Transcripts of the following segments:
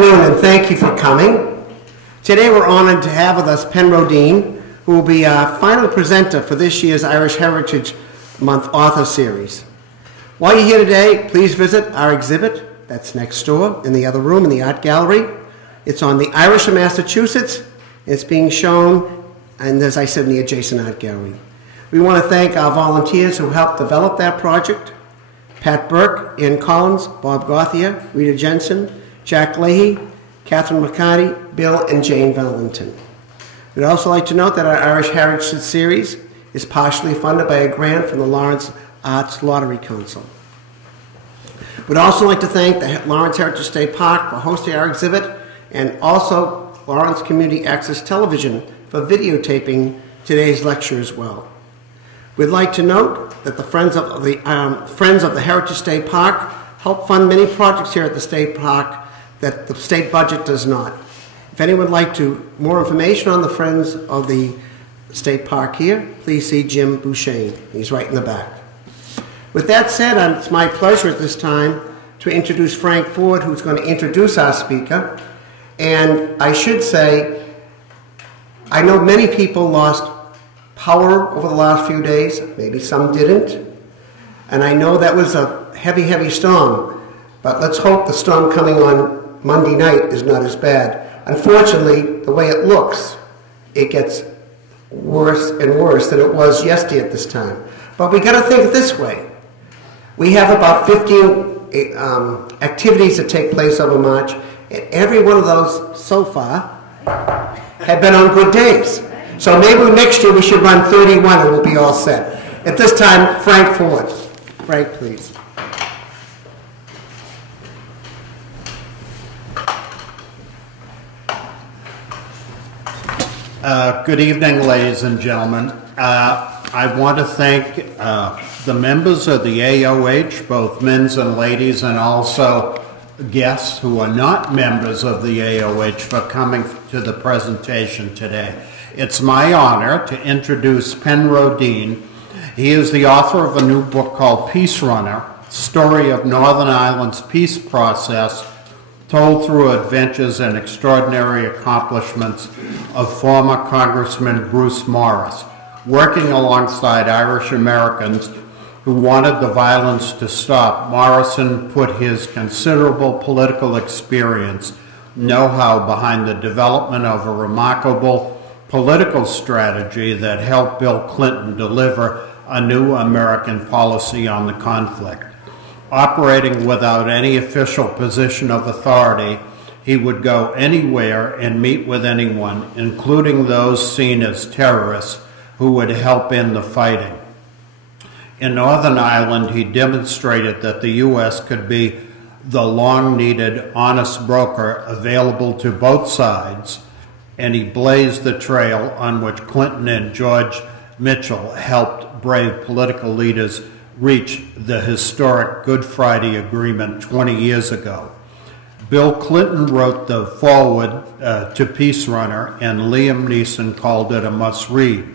afternoon, and thank you for coming. Today we're honored to have with us Pen Rodine, who will be our final presenter for this year's Irish Heritage Month author series. While you're here today, please visit our exhibit that's next door in the other room in the art gallery. It's on the Irish of Massachusetts. It's being shown, and as I said, in the adjacent art gallery. We want to thank our volunteers who helped develop that project: Pat Burke, Ann Collins, Bob Gauthier, Rita Jensen, Jack Leahy, Catherine McCarty, Bill and Jane Valentin. We'd also like to note that our Irish Heritage Series is partially funded by a grant from the Lawrence Arts Lottery Council. We'd also like to thank the Lawrence Heritage State Park for hosting our exhibit, and also Lawrence Community Access Television for videotaping today's lecture as well. We'd like to note that the Friends of the Heritage State Park help fund many projects here at the State Park that the state budget does not. If anyone would like more information on the Friends of the State Park here, please see Jim Boucher. He's right in the back. With that said, it's my pleasure at this time to introduce Frank Ford, who's going to introduce our speaker. And I should say, I know many people lost power over the last few days. Maybe some didn't. And I know that was a heavy, heavy storm. But let's hope the storm coming on Monday night is not as bad. Unfortunately, the way it looks, it gets worse and worse than it was yesterday at this time. But we got to think this way. We have about 15 activities that take place over March, and every one of those so far have been on good days. So maybe next year we should run 31 and we'll be all set. At this time, Frank Ford. Frank, please. Good evening, ladies and gentlemen. I want to thank the members of the AOH, both men's and ladies, and also guests who are not members of the AOH for coming to the presentation today. It's my honor to introduce Pen Rodine. He is the author of a new book called Peace Runner, Story of Northern Ireland's Peace Process, told through adventures and extraordinary accomplishments of former Congressman Bruce Morris, working alongside Irish Americans who wanted the violence to stop. Morrison put his considerable political experience, know-how behind the development of a remarkable political strategy that helped Bill Clinton deliver a new American policy on the conflict. Operating without any official position of authority, he would go anywhere and meet with anyone, including those seen as terrorists, who would help end the fighting. In Northern Ireland, he demonstrated that the U.S. could be the long-needed honest broker available to both sides, and he blazed the trail on which Clinton and George Mitchell helped brave political leaders reach the historic Good Friday Agreement 20 years ago. Bill Clinton wrote the foreword to Peace Runner, and Liam Neeson called it a must-read.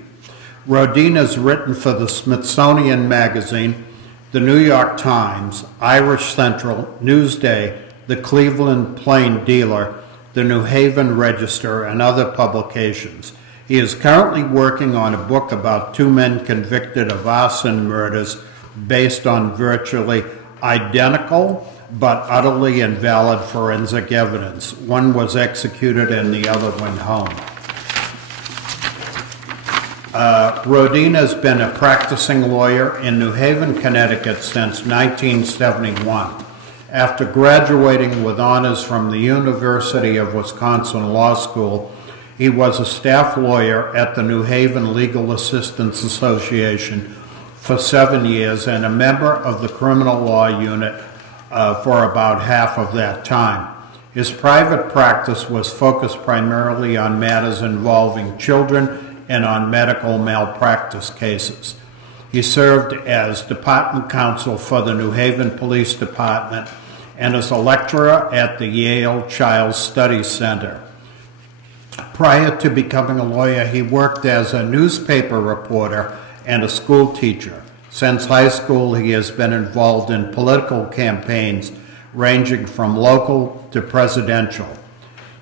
Rodine has written for the Smithsonian Magazine, the New York Times, Irish Central, Newsday, the Cleveland Plain Dealer, the New Haven Register, and other publications. He is currently working on a book about two men convicted of arson murders based on virtually identical but utterly invalid forensic evidence. One was executed and the other went home. Rodine has been a practicing lawyer in New Haven, Connecticut since 1971. After graduating with honors from the University of Wisconsin Law School, he was a staff lawyer at the New Haven Legal Assistance Association for 7 years and a member of the criminal law unit for about half of that time. His private practice was focused primarily on matters involving children and on medical malpractice cases. He served as department counsel for the New Haven Police Department and as a lecturer at the Yale Child Studies Center. Prior to becoming a lawyer, he worked as a newspaper reporter and a school teacher. Since high school, he has been involved in political campaigns ranging from local to presidential.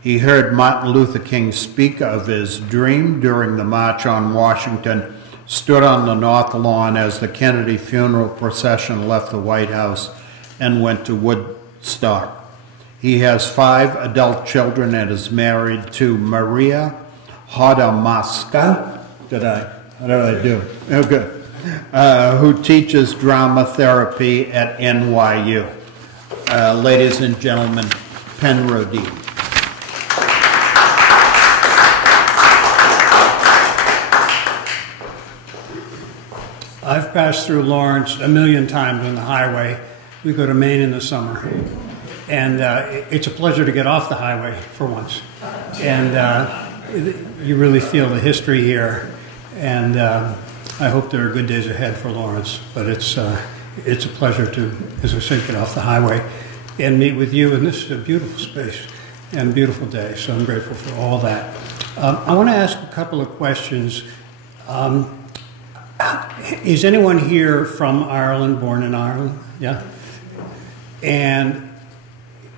He heard Martin Luther King speak of his dream during the March on Washington, stood on the North Lawn as the Kennedy funeral procession left the White House and went to Woodstock. He has 5 adult children and is married to Maria Hodamaska. How did I do? Oh, good. Who teaches drama therapy at NYU. Ladies and gentlemen, Pen Rodin. I've passed through Lawrence a million times on the highway. We go to Maine in the summer. And it's a pleasure to get off the highway for once. And you really feel the history here. And I hope there are good days ahead for Lawrence. But it's a pleasure to, as I said, get off the highway and meet with you. And this is a beautiful space and a beautiful day. So I'm grateful for all that. I want to ask a couple of questions. Is anyone here from Ireland, born in Ireland? Yeah? And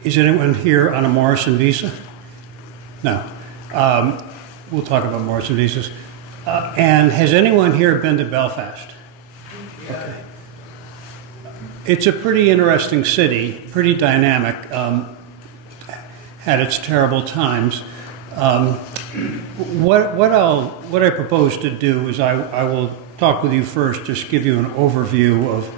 is anyone here on a Morrison visa? No. We'll talk about Morrison visas. And has anyone here been to Belfast? Okay. It's a pretty interesting city, pretty dynamic, had its terrible times. What I propose to do is I will talk with you first, just give you an overview of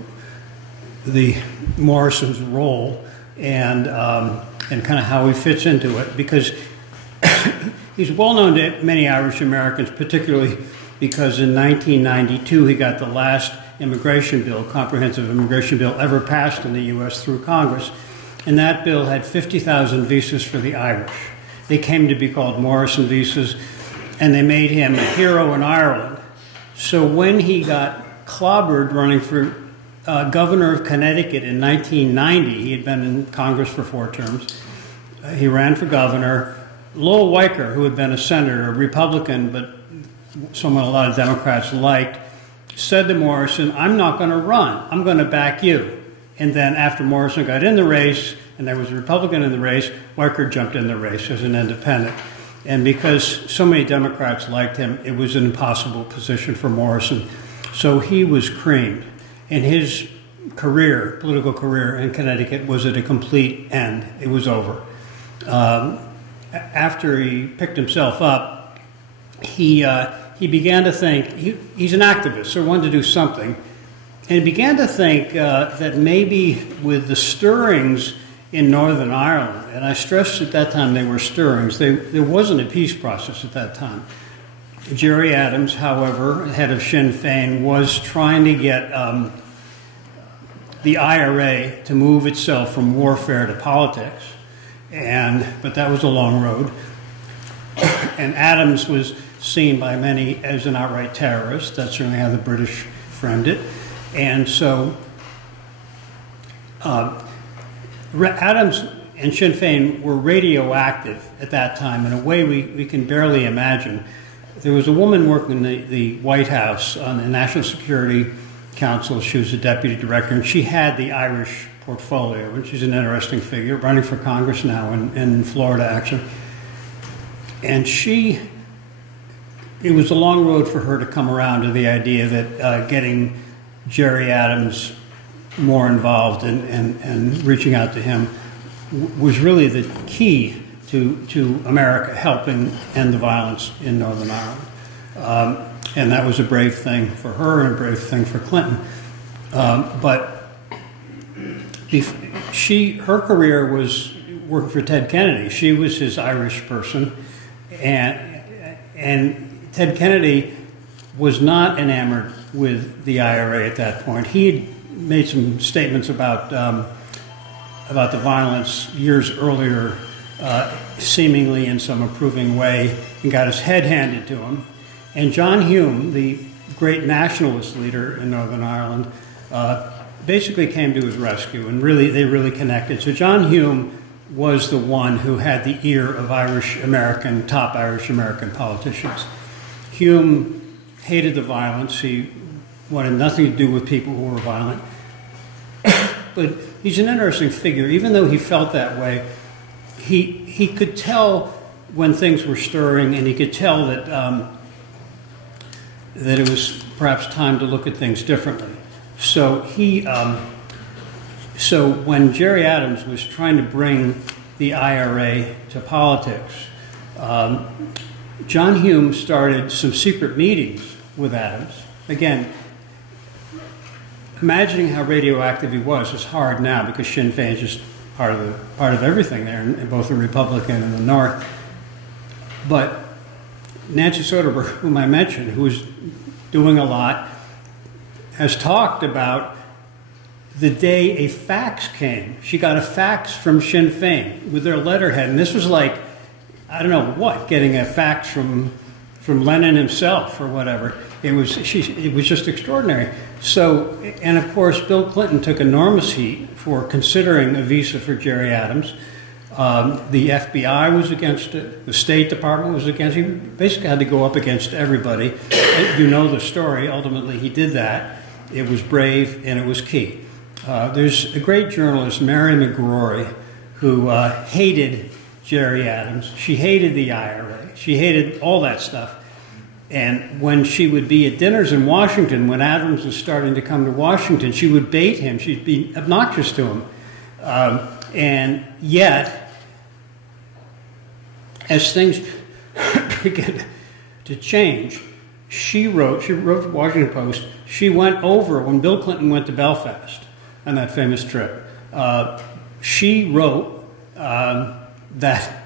the Morrison's role and kind of how he fits into it, because he's well known to many Irish Americans, particularly because in 1992 he got the last immigration bill, comprehensive immigration bill, ever passed in the U.S. through Congress, and that bill had 50,000 visas for the Irish. They came to be called Morrison visas, and they made him a hero in Ireland. So when he got clobbered running for governor of Connecticut in 1990, he had been in Congress for 4 terms, he ran for governor. Lowell Weicker, who had been a senator, a Republican, but someone a lot of Democrats liked, said to Morrison, "I'm not going to run, I'm going to back you." And then after Morrison got in the race, and there was a Republican in the race, Weicker jumped in the race as an independent. And because so many Democrats liked him, it was an impossible position for Morrison. So he was creamed. And his career, political career in Connecticut, was at a complete end. It was over. After he picked himself up, he began to think, he's an activist, so he wanted to do something. And he began to think that maybe with the stirrings in Northern Ireland, and I stressed at that time they were stirrings, there wasn't a peace process at that time. Gerry Adams, however, head of Sinn Féin, was trying to get the IRA to move itself from warfare to politics, but that was a long road. And Adams was seen by many as an outright terrorist. That's certainly how the British framed it. And so Adams and Sinn Féin were radioactive at that time in a way we can barely imagine. There was a woman working in the White House on the National Security Council. She was the deputy director, and she had the Irish portfolio, and she's an interesting figure, running for Congress now in Florida, actually. And it was a long road for her to come around to the idea that getting Gerry Adams more involved and reaching out to him was really the key to America helping end the violence in Northern Ireland. And that was a brave thing for her and a brave thing for Clinton. But her career was working for Ted Kennedy. She was his Irish person. And Ted Kennedy was not enamored with the IRA at that point. He had made some statements about the violence years earlier, seemingly in some approving way, and got his head handed to him. And John Hume, the great nationalist leader in Northern Ireland, basically came to his rescue, and they really connected. So John Hume was the one who had the ear of top Irish American politicians. Hume hated the violence. He wanted nothing to do with people who were violent. But he's an interesting figure. Even though he felt that way, he could tell when things were stirring, and he could tell that that it was perhaps time to look at things differently. So so when Jerry Adams was trying to bring the IRA to politics, John Hume started some secret meetings with Adams. Again, imagining how radioactive he was is hard now because Sinn Féin is just part of everything there, in both the Republican and the North. But Nancy Soderberg, whom I mentioned, who is doing a lot, has talked about the day a fax came. She got a fax from Sinn Féin with their letterhead, and this was like, I don't know what, getting a fax from Lenin himself or whatever. It was just extraordinary. So, and of course, Bill Clinton took enormous heat for considering a visa for Jerry Adams. The FBI was against it. The State Department was against it. He basically had to go up against everybody. You know the story. Ultimately, he did that. It was brave and it was key. There's a great journalist, Mary McGrory, who hated Jerry Adams. She hated the IRA. She hated all that stuff. And when she would be at dinners in Washington, when Adams was starting to come to Washington, she would bait him. She'd be obnoxious to him. And yet, as things began to change, she wrote the Washington Post, she went over, when Bill Clinton went to Belfast on that famous trip, she wrote that,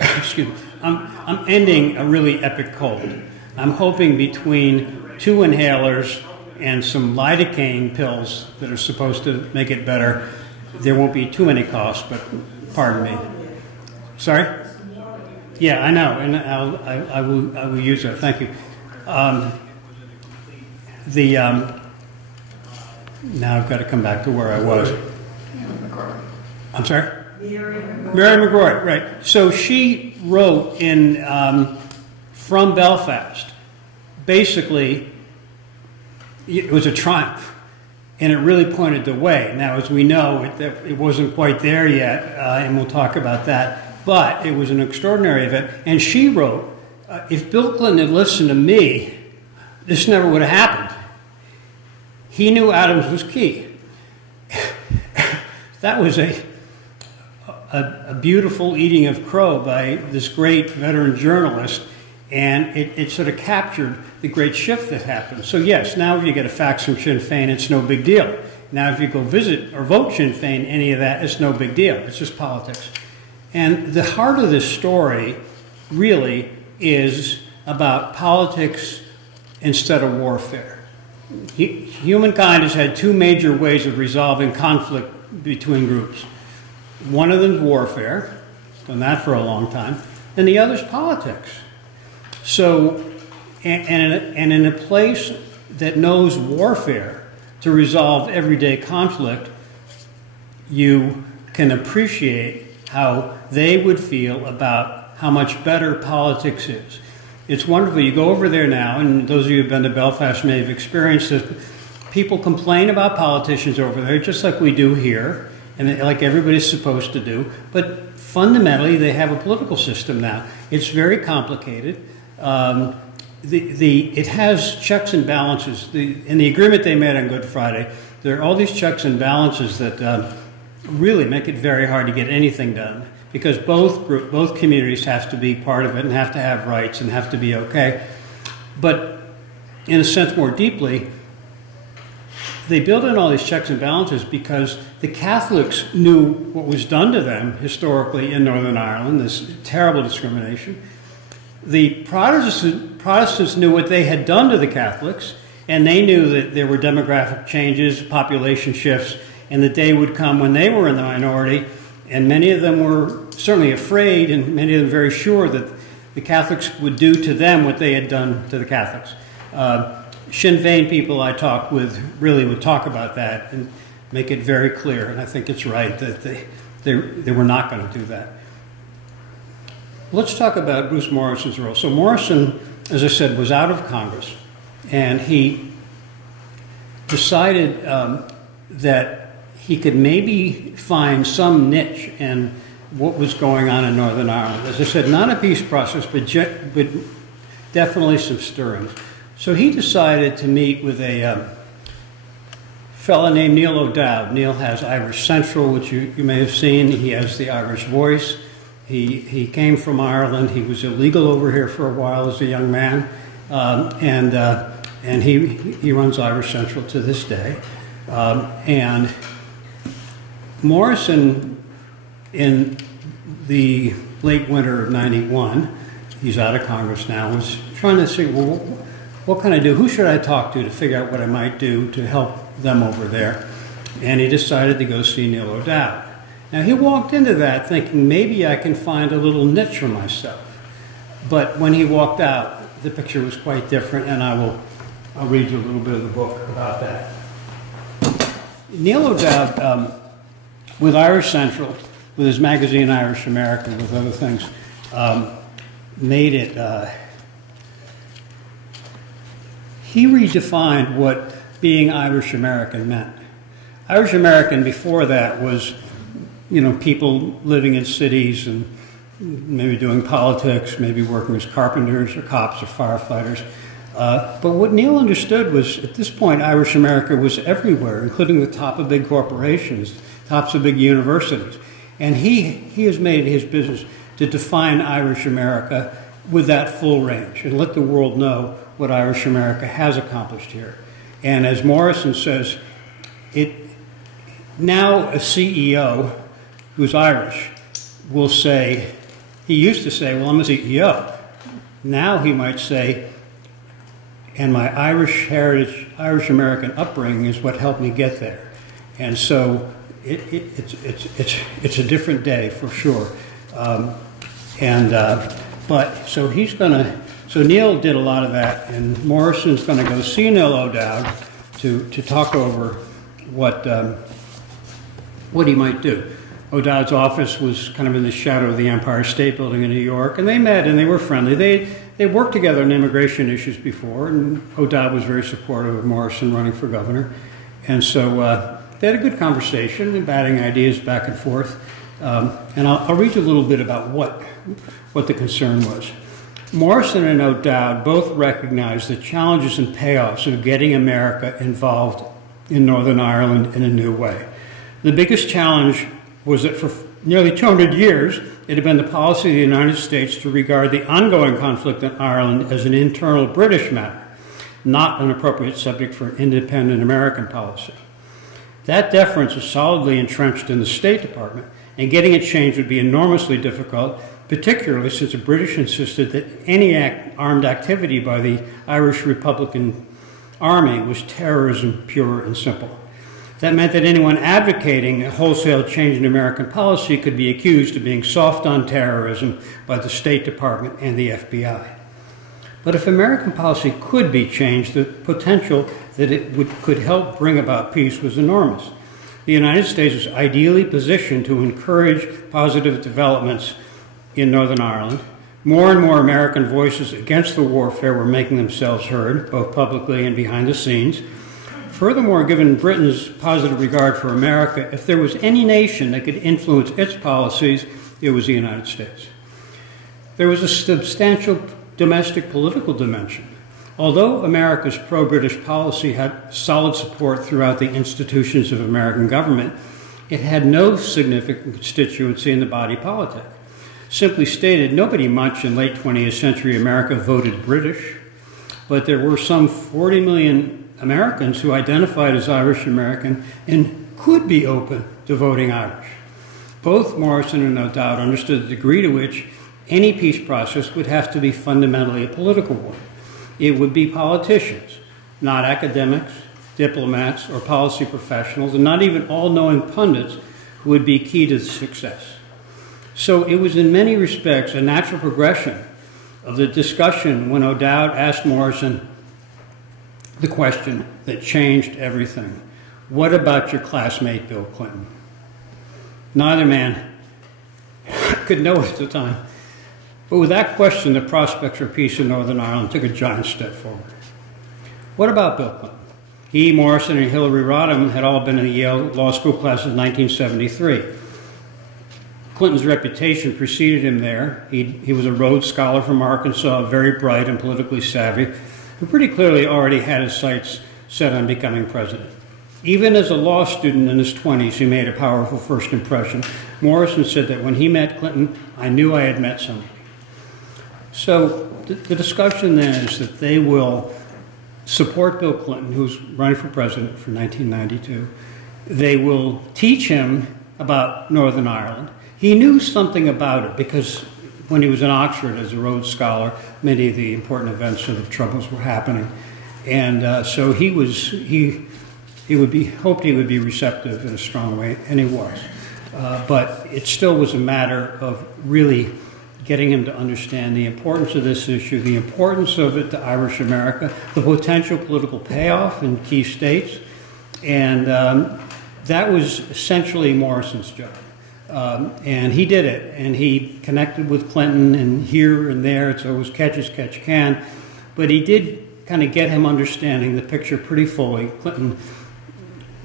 excuse me, I'm ending a really epic cold. I'm hoping between 2 inhalers and some lidocaine pills that are supposed to make it better, there won't be too many costs, but pardon me. Sorry? Yeah, I know, and I will use that. Thank you. Now I've got to come back to where I was. I'm sorry? Mary McGrory, right. So she wrote in from Belfast, basically, it was a triumph, and it really pointed the way. Now, as we know, it wasn't quite there yet, and we'll talk about that, but it was an extraordinary event. And she wrote, if Bill Clinton had listened to me, this never would have happened. He knew Adams was key. That was a beautiful eating of crow by this great veteran journalist, and it sort of captured the great shift that happened. So yes, now if you get a fax from Sinn Féin, it's no big deal. Now if you go visit or vote Sinn Féin, any of that, it's no big deal. It's just politics. And the heart of this story really is about politics instead of warfare. Humankind has had 2 major ways of resolving conflict between groups. One of them is warfare, done that for a long time, and the other is politics. So, and in a place that knows warfare to resolve everyday conflict, you can appreciate how they would feel about how much better politics is. It's wonderful. You go over there now, and those of you who have been to Belfast may have experienced this. People complain about politicians over there, just like we do here, and like everybody's supposed to do. But fundamentally, they have a political system now. It's very complicated. It has checks and balances. In the agreement they made on Good Friday, there are all these checks and balances that really make it very hard to get anything done, because both communities have to be part of it and have to have rights and have to be okay. But in a sense, more deeply, they built in all these checks and balances because the Catholics knew what was done to them historically in Northern Ireland, this terrible discrimination. The Protestants knew what they had done to the Catholics, and they knew that there were demographic changes, population shifts, and the day would come when they were in the minority, and many of them were certainly afraid, and many of them very sure that the Catholics would do to them what they had done to the Catholics. Sinn Féin people I talked with really would talk about that and make it very clear, and I think it's right that they were not going to do that. Let's talk about Bruce Morrison's role. So Morrison, as I said, was out of Congress, and he decided that he could maybe find some niche and what was going on in Northern Ireland. As I said, not a peace process, but definitely some stirrings. So he decided to meet with a fellow named Neil O'Dowd. Neil has Irish Central, which you may have seen. He has the Irish Voice. He came from Ireland. He was illegal over here for a while as a young man, and he runs Irish Central to this day. And Morrison, in the late winter of '91, he's out of Congress now, was trying to see, well, what can I do? Who should I talk to figure out what I might do to help them over there? And he decided to go see Neil O'Dowd. Now, he walked into that thinking, maybe I can find a little niche for myself. But when he walked out, the picture was quite different, and I'll read you a little bit of the book about that. Neil O'Dowd, with Irish Central, with his magazine Irish American, with other things, made it, he redefined what being Irish American meant. Irish American before that was, you know, people living in cities and maybe doing politics, maybe working as carpenters or cops or firefighters. But what Neil understood was, at this point, Irish America was everywhere, including the top of big corporations, tops of big universities. And he has made it his business to define Irish America with that full range and let the world know what Irish America has accomplished here. And as Morrison says, now a CEO who's Irish will say, he used to say, well, I'm a CEO. Now he might say, and my Irish heritage, Irish American upbringing is what helped me get there. And so it's a different day for sure. So he's gonna, so Neil did a lot of that, and Morrison's gonna go see Neil O'Dowd to talk over what he might do. O'Dowd's office was kind of in the shadow of the Empire State Building in New York, and they met and they were friendly. They worked together on immigration issues before, and O'Dowd was very supportive of Morrison running for governor. And so they had a good conversation and batting ideas back and forth. And I'll read you a little bit about what the concern was. Morrison and O'Dowd both recognized the challenges and payoffs of getting America involved in Northern Ireland in a new way. The biggest challenge was that for nearly 200 years, it had been the policy of the United States to regard the ongoing conflict in Ireland as an internal British matter, not an appropriate subject for independent American policy. That deference is solidly entrenched in the State Department, and getting it changed would be enormously difficult, particularly since the British insisted that any armed activity by the Irish Republican Army was terrorism pure and simple. That meant that anyone advocating a wholesale change in American policy could be accused of being soft on terrorism by the State Department and the FBI. But if American policy could be changed, the potential that it could help bring about peace was enormous. The United States was ideally positioned to encourage positive developments in Northern Ireland. More and more American voices against the warfare were making themselves heard, both publicly and behind the scenes. Furthermore, given Britain's positive regard for America, if there was any nation that could influence its policies, it was the United States. There was a substantial domestic political dimension. Although America's pro-British policy had solid support throughout the institutions of American government, it had no significant constituency in the body politic. Simply stated, nobody much in late 20th century America voted British, but there were some 40 million Americans who identified as Irish American and could be open to voting Irish. Both Morrison and O'Dowd understood the degree to which any peace process would have to be fundamentally a political one. It would be politicians, not academics, diplomats, or policy professionals, and not even all-knowing pundits who would be key to success. So it was in many respects a natural progression of the discussion when O'Dowd asked Morrison the question that changed everything. What about your classmate, Bill Clinton? Neither man could know at the time. But with that question, the prospects for peace in Northern Ireland took a giant step forward. What about Bill Clinton? He, Morrison, and Hillary Rodham had all been in the Yale Law School class of 1973. Clinton's reputation preceded him there. He was a Rhodes Scholar from Arkansas, very bright and politically savvy, who pretty clearly already had his sights set on becoming president. Even as a law student in his 20s, he made a powerful first impression. Morrison said that when he met Clinton, I knew I had met somebody. So the discussion then is that they will support Bill Clinton, who's running for president for 1992. They will teach him about Northern Ireland. He knew something about it because when he was in Oxford as a Rhodes Scholar, many of the important events of the Troubles were happening. And so he hoped he would be receptive in a strong way, and he was. But it still was a matter of really getting him to understand the importance of this issue, the importance of it to Irish America, the potential political payoff in key states, and that was essentially Morrison's job. And he did it, and he connected with Clinton, and here and there, it's always catch as catch can, but he did kind of get him understanding the picture pretty fully. Clinton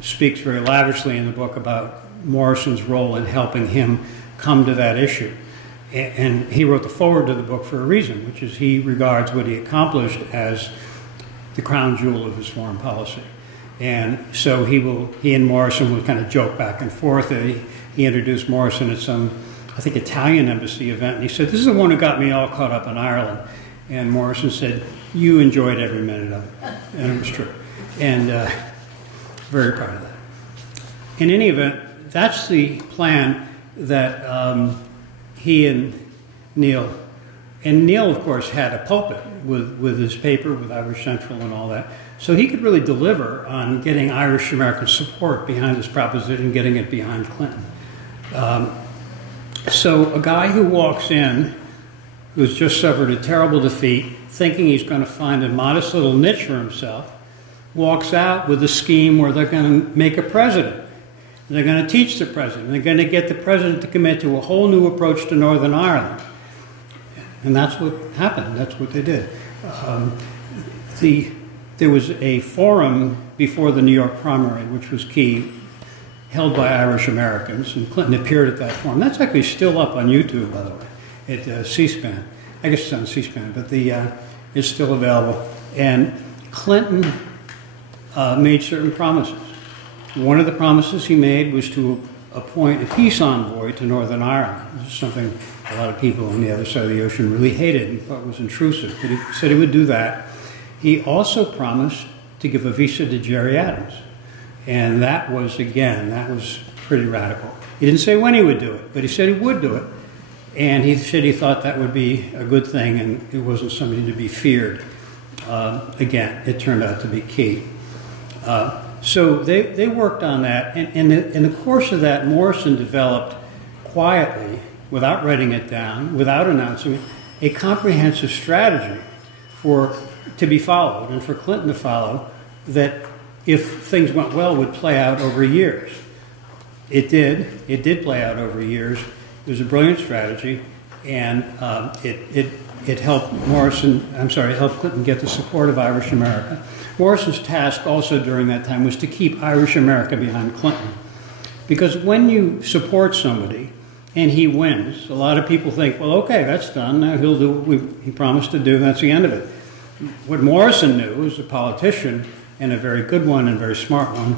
speaks very lavishly in the book about Morrison's role in helping him come to that issue. And he wrote the foreword to the book for a reason, which is he regards what he accomplished as the crown jewel of his foreign policy. And so he and Morrison would kind of joke back and forth. He introduced Morrison at some, I think, Italian embassy event, and he said, "This is the one who got me all caught up in Ireland." And Morrison said, "You enjoyed every minute of it." And it was true. And very proud of that. In any event, that's the plan that he and Neil of course had a pulpit with his paper, with Irish Central and all that, so he could really deliver on getting Irish American support behind this proposition, getting it behind Clinton. So a guy who walks in, who's just suffered a terrible defeat, thinking he's going to find a modest little niche for himself, walks out with a scheme where they're going to make a president. They're going to teach the president. They're going to get the president to commit to a whole new approach to Northern Ireland. And that's what happened. That's what they did. There was a forum before the New York primary, which was key, held by Irish Americans, and Clinton appeared at that forum. That's actually still up on YouTube, by the way, at C-SPAN. I guess it's on C-SPAN, but it's still available. And Clinton made certain promises. One of the promises he made was to appoint a peace envoy to Northern Ireland. This is something a lot of people on the other side of the ocean really hated and thought was intrusive, but he said he would do that. He also promised to give a visa to Gerry Adams, and that was pretty radical. He didn't say when he would do it, but he said he would do it, and he said he thought that would be a good thing and it wasn't something to be feared. Again, it turned out to be key. So they worked on that, and in the course of that, Morrison developed quietly, without writing it down, without announcing it, a comprehensive strategy to be followed, and for Clinton to follow, that if things went well would play out over years. It did play out over years. It was a brilliant strategy, and it helped Clinton get the support of Irish America. Morrison's task also during that time was to keep Irish America behind Clinton. Because when you support somebody and he wins, a lot of people think, well, okay, that's done. Now he'll do what he promised to do, and that's the end of it. What Morrison knew as a politician, and a very good one and very smart one,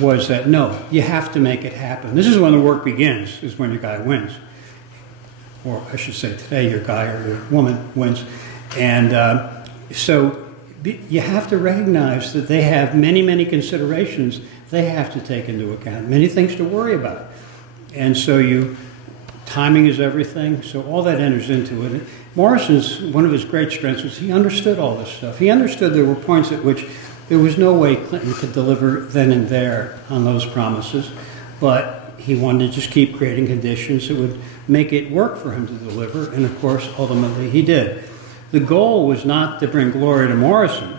was that, no, you have to make it happen. This is when the work begins, is when your guy wins. Or I should say today, your guy or your woman wins. And so you have to recognize that they have many, many considerations they have to take into account, many things to worry about. And so timing is everything, so all that enters into it. One of his great strengths was he understood all this stuff. He understood there were points at which there was no way Clinton could deliver then and there on those promises, but he wanted to just keep creating conditions that would make it work for him to deliver, and of course, ultimately he did. The goal was not to bring glory to Morrison.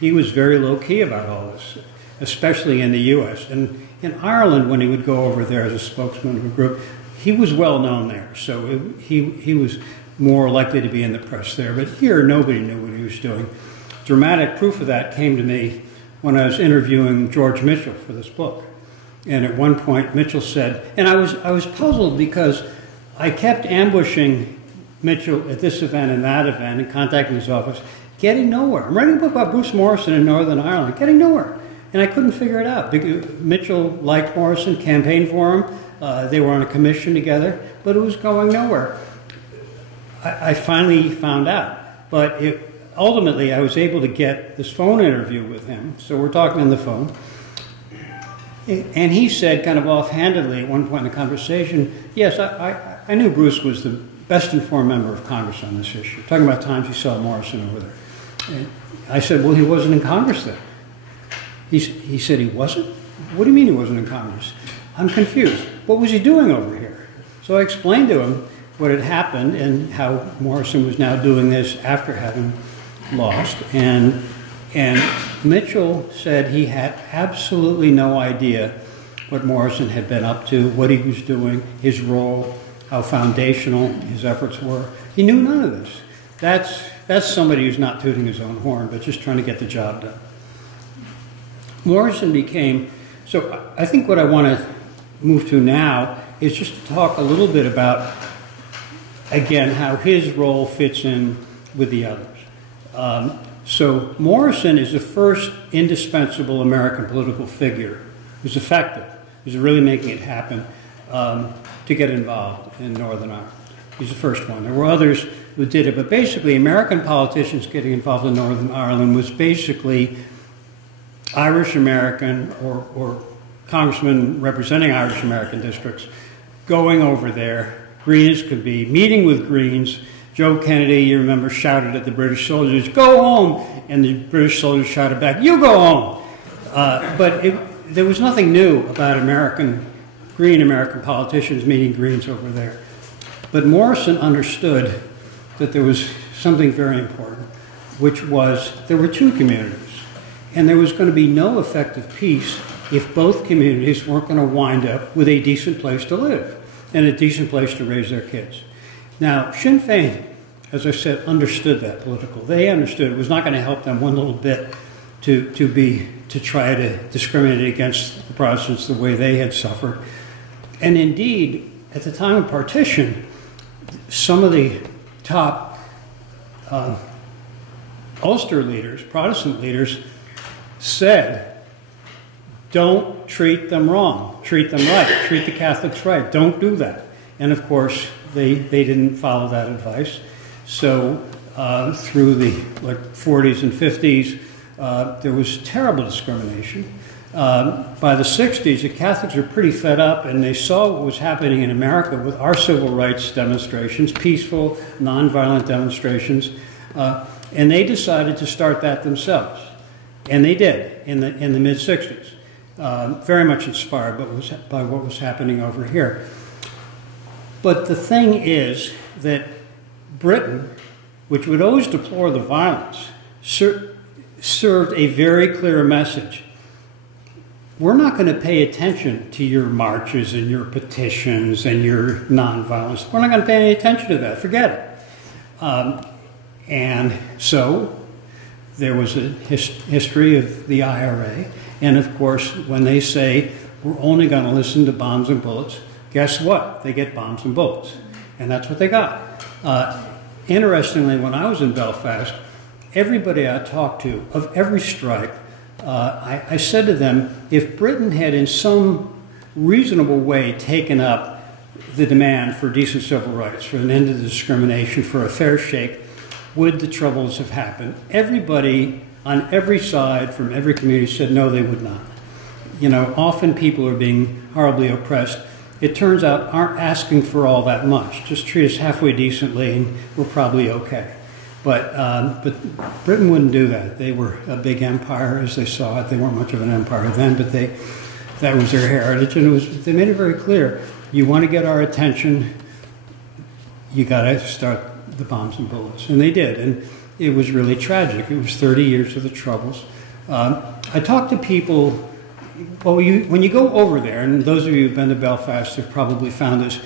He was very low-key about all this, especially in the U.S. And in Ireland, when he would go over there as a spokesman of a group, he was well known there, so he was more likely to be in the press there. But here, nobody knew what he was doing. Dramatic proof of that came to me when I was interviewing George Mitchell for this book. And at one point, Mitchell said, and I was puzzled because I kept ambushing Mitchell at this event and that event and contacting his office, getting nowhere. I'm writing a book about Bruce Morrison in Northern Ireland, getting nowhere. And I couldn't figure it out. Mitchell liked Morrison, campaigned for him. They were on a commission together, but it was going nowhere. I finally found out. But ultimately, I was able to get this phone interview with him. So we're talking on the phone. And he said, kind of offhandedly at one point in the conversation, yes, I knew Bruce was the best informed member of Congress on this issue. Talking about times he saw Morrison over there. And I said, well, he wasn't in Congress then. He said he wasn't? What do you mean he wasn't in Congress? I'm confused. What was he doing over here? So I explained to him what had happened and how Morrison was now doing this after having lost. And Mitchell said he had absolutely no idea what Morrison had been up to, what he was doing, his role, how foundational his efforts were. He knew none of this. That's somebody who's not tooting his own horn, but just trying to get the job done. Morrison became, so I think what I want to move to now is just to talk a little bit about, again, how his role fits in with the others. So Morrison is the first indispensable American political figure who's effective, who's really making it happen to get involved in Northern Ireland. He's the first one. There were others who did it, but basically American politicians getting involved in Northern Ireland was basically Irish American or congressmen representing Irish American districts going over there, green as could be, meeting with Greens. Joe Kennedy, you remember, shouted at the British soldiers, "Go home!" And the British soldiers shouted back, "You go home!" But there was nothing new about green American politicians meeting Greens over there. But Morrison understood that there was something very important, which was there were two communities. And there was going to be no effective peace if both communities weren't going to wind up with a decent place to live and a decent place to raise their kids. Now, Sinn Féin, as I said, understood that political. They understood it was not going to help them one little bit to try to discriminate against the Protestants the way they had suffered. And indeed, at the time of partition, some of the top Ulster leaders, Protestant leaders, said, don't treat them wrong, treat them right, treat the Catholics right, don't do that. And of course, they didn't follow that advice. So through the 40s and 50s, there was terrible discrimination. By the 60s, the Catholics were pretty fed up, and they saw what was happening in America with our civil rights demonstrations, peaceful, nonviolent demonstrations, and they decided to start that themselves. And they did in the mid-60s, very much inspired by what was happening over here. But the thing is that Britain, which would always deplore the violence, served a very clear message. We're not going to pay attention to your marches and your petitions and your nonviolence. We're not going to pay any attention to that. Forget it. And so there was a history of the IRA. And of course, when they say we're only going to listen to bombs and bullets, guess what? They get bombs and bullets. And that's what they got. Interestingly, when I was in Belfast, everybody I talked to, of every stripe, I said to them, if Britain had in some reasonable way taken up the demand for decent civil rights, for an end to discrimination, for a fair shake, would the troubles have happened? Everybody on every side from every community said no, they would not. You know, often people are being horribly oppressed. It turns out aren't asking for all that much. Just treat us halfway decently and we're probably okay. But Britain wouldn't do that. They were a big empire as they saw it. They weren't much of an empire then, but that was their heritage. And they made it very clear, you want to get our attention, you got to start the bombs and bullets. And they did. And it was really tragic. It was 30 years of the Troubles. I talked to people, well, when you go over there, and those of you who've been to Belfast have probably found this,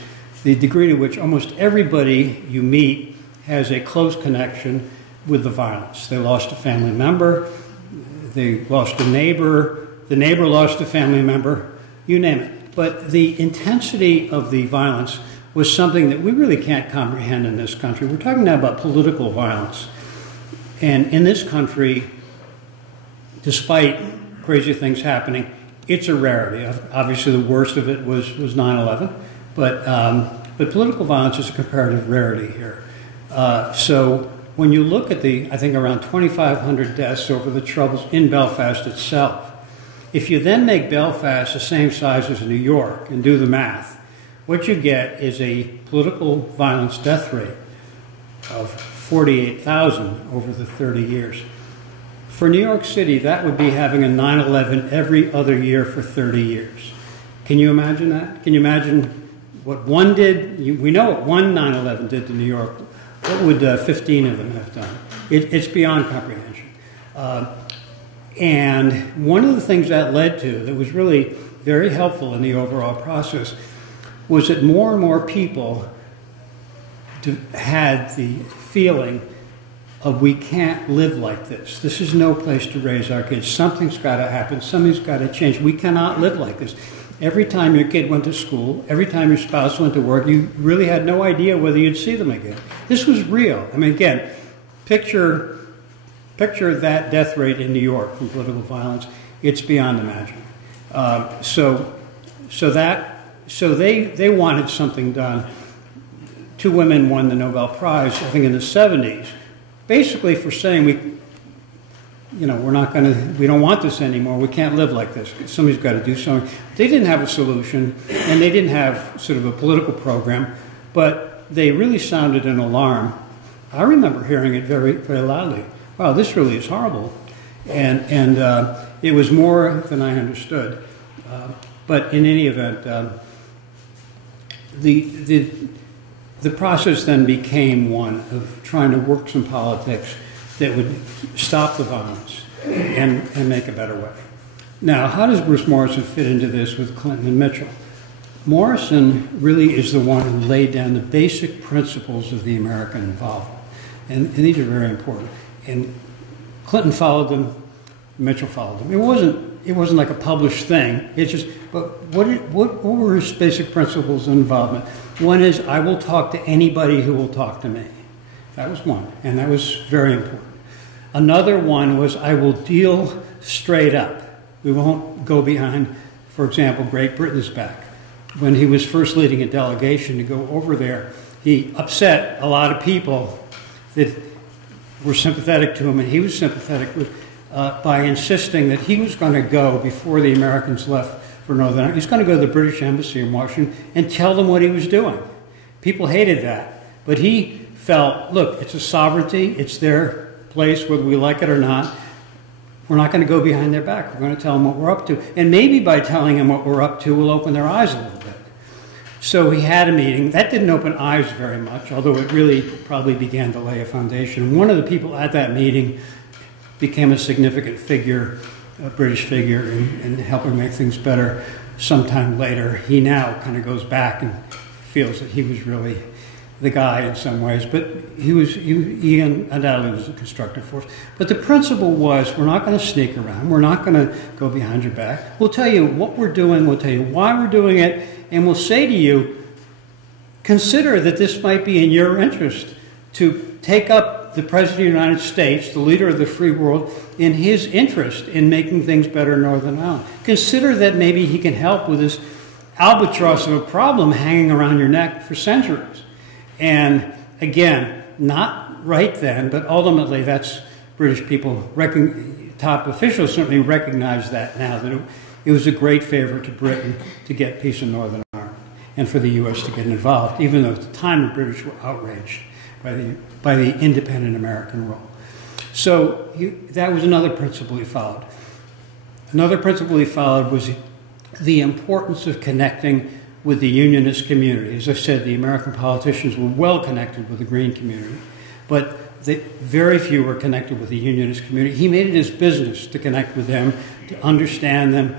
the degree to which almost everybody you meet has a close connection with the violence. They lost a family member, they lost a neighbor, the neighbor lost a family member, you name it. But the intensity of the violence was something that we really can't comprehend in this country. We're talking now about political violence. And in this country, despite crazy things happening, it's a rarity. Obviously, the worst of it was 9/11, but political violence is a comparative rarity here. So when you look at I think around 2,500 deaths over the Troubles in Belfast itself, if you then make Belfast the same size as New York and do the math, what you get is a political violence death rate of 48,000 over the 30 years. For New York City, that would be having a 9/11 every other year for 30 years. Can you imagine that? Can you imagine what one did? We know what one 9/11 did to New York. What would 15 of them have done? It's beyond comprehension. And one of the things that led to, that was really very helpful in the overall process, was that more and more people had the feeling of, we can't live like this. This is no place to raise our kids. Something's got to happen. Something's got to change. We cannot live like this. Every time your kid went to school, every time your spouse went to work, you really had no idea whether you'd see them again. This was real. I mean, again, picture that death rate in New York from political violence. It's beyond imagining. So they wanted something done. Two women won the Nobel Prize, I think, in the 70s, basically for saying we don't want this anymore. We can't live like this. Somebody's got to do something. They didn't have a solution, and they didn't have sort of a political program, but they really sounded an alarm. I remember hearing it very, very loudly. Wow, this really is horrible, and it was more than I understood. But in any event, the process then became one of trying to work some politics that would stop the violence and make a better way. Now, how does Bruce Morrison fit into this with Clinton and Mitchell? Morrison really is the one who laid down the basic principles of the American involvement, and these are very important. And Clinton followed them, Mitchell followed them. It wasn't like a published thing. It's just, but what were his basic principles of involvement? One is, I will talk to anybody who will talk to me. That was one, and that was very important. Another one was, I will deal straight up. We won't go behind, for example, Great Britain's back. When he was first leading a delegation to go over there, he upset a lot of people that were sympathetic to him, and he was sympathetic with, by insisting that he was going to go before the Americans left for Northern Ireland. He was going to go to the British Embassy in Washington and tell them what he was doing. People hated that, but he felt, look, it's a sovereignty, it's their place, whether we like it or not. We're not going to go behind their back. We're going to tell them what we're up to. And maybe by telling them what we're up to, we'll open their eyes a little bit. So he had a meeting. That didn't open eyes very much, although it really probably began to lay a foundation. One of the people at that meeting became a significant figure, a British figure, in helping make things better sometime later. He now kind of goes back and feels that he was really the guy in some ways, but he undoubtedly was a constructive force. But the principle was, we're not going to sneak around. We're not going to go behind your back. We'll tell you what we're doing. We'll tell you why we're doing it. And we'll say to you, consider that this might be in your interest to take up the President of the United States, the leader of the free world, in his interest in making things better in Northern Ireland. Consider that maybe he can help with this albatross of a problem hanging around your neck for centuries. And again, not right then, but ultimately that's British people, top officials certainly recognize that now, that it was a great favor to Britain to get peace in Northern Ireland and for the U.S. to get involved, even though at the time the British were outraged by the independent American role. So that was another principle he followed. Another principle he followed was the importance of connecting with the unionist community. As I said, the American politicians were well connected with the Green community, but very few were connected with the unionist community. He made it his business to connect with them, to understand them.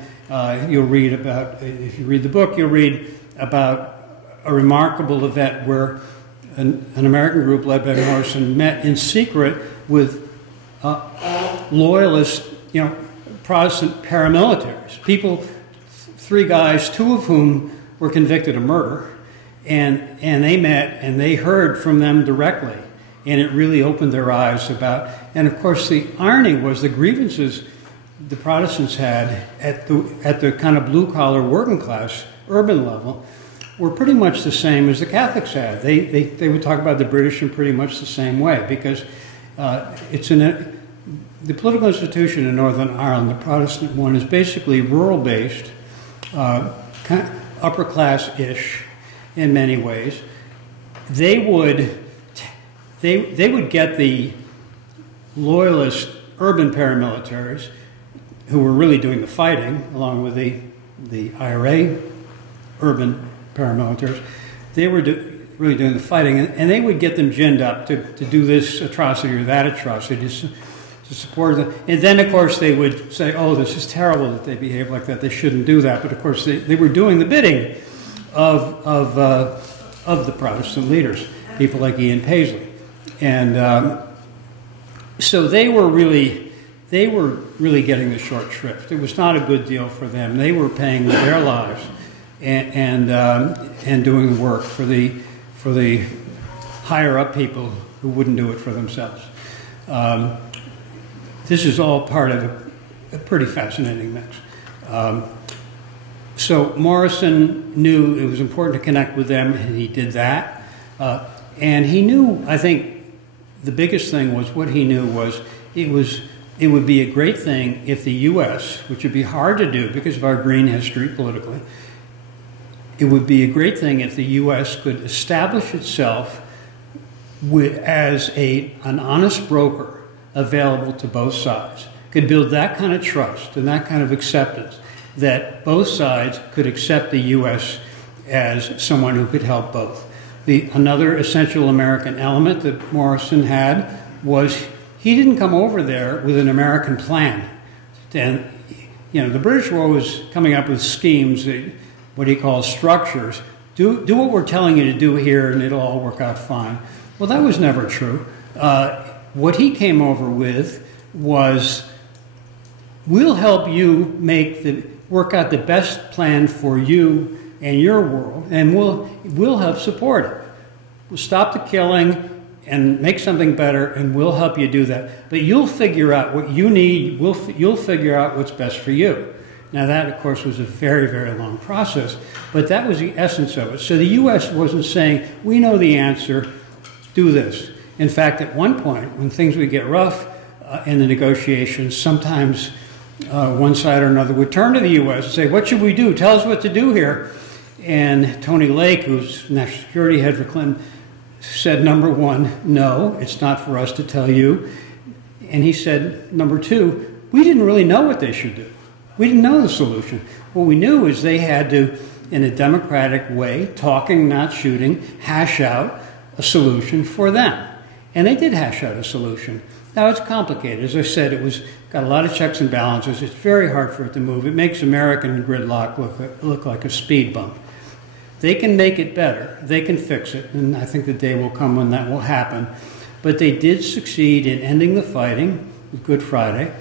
You'll read about, if you read the book, you'll read about a remarkable event where an American group led by Morrison met in secret with loyalist, Protestant paramilitaries. People, three guys, two of whom were convicted of murder, And they met and they heard from them directly. And it really opened their eyes about, and of course the irony was the grievances the Protestants had at the kind of blue-collar working class urban level were pretty much the same as the Catholics had. They would talk about the British in pretty much the same way, because the political institution in Northern Ireland, the Protestant one, is basically rural-based, upper-class-ish in many ways. They would get the loyalist urban paramilitaries who were really doing the fighting, along with the IRA urban paramilitaries. They were really doing the fighting, and they would get them ginned up to do this atrocity or that atrocity to support them. And then, of course, they would say, oh, this is terrible that they behave like that. They shouldn't do that. But, of course, they were doing the bidding of the Protestant leaders, people like Ian Paisley. And so they were really getting the short shrift. It was not a good deal for them. They were paying with their lives and doing the work for the higher up people who wouldn't do it for themselves. This is all part of a pretty fascinating mix. So Morrison knew it was important to connect with them, and he did that. And he knew, I think, the biggest thing was what he knew was it would be a great thing if the U.S., which would be hard to do because of our green history politically, it would be a great thing if the U.S. could establish itself as an honest broker available to both sides, could build that kind of trust and that kind of acceptance that both sides could accept the U.S. as someone who could help both. Another essential American element that Morrison had was he didn't come over there with an American plan. And, the British were always coming up with schemes, what he calls structures. Do what we're telling you to do here and it'll all work out fine. Well, that was never true. What he came over with was, we'll help you work out the best plan for you and your world, and we'll help support it. We'll stop the killing and make something better, and we'll help you do that. But you'll figure out what you need. You'll figure out what's best for you. Now that, of course, was a very, very long process, but that was the essence of it. So the U.S. wasn't saying, we know the answer, do this. In fact, at one point, when things would get rough in the negotiations, sometimes one side or another would turn to the U.S. and say, what should we do? Tell us what to do here. And Tony Lake, who's national security head for Clinton, said, number one, no, it's not for us to tell you. And he said, number two, we didn't really know what they should do. We didn't know the solution. What we knew is they had to, in a democratic way, talking, not shooting, hash out a solution for them. And they did hash out a solution. Now, it's complicated. As I said, it got a lot of checks and balances. It's very hard for it to move. It makes American gridlock look like a speed bump. They can make it better. They can fix it. And I think the day will come when that will happen. But they did succeed in ending the fighting with Good Friday.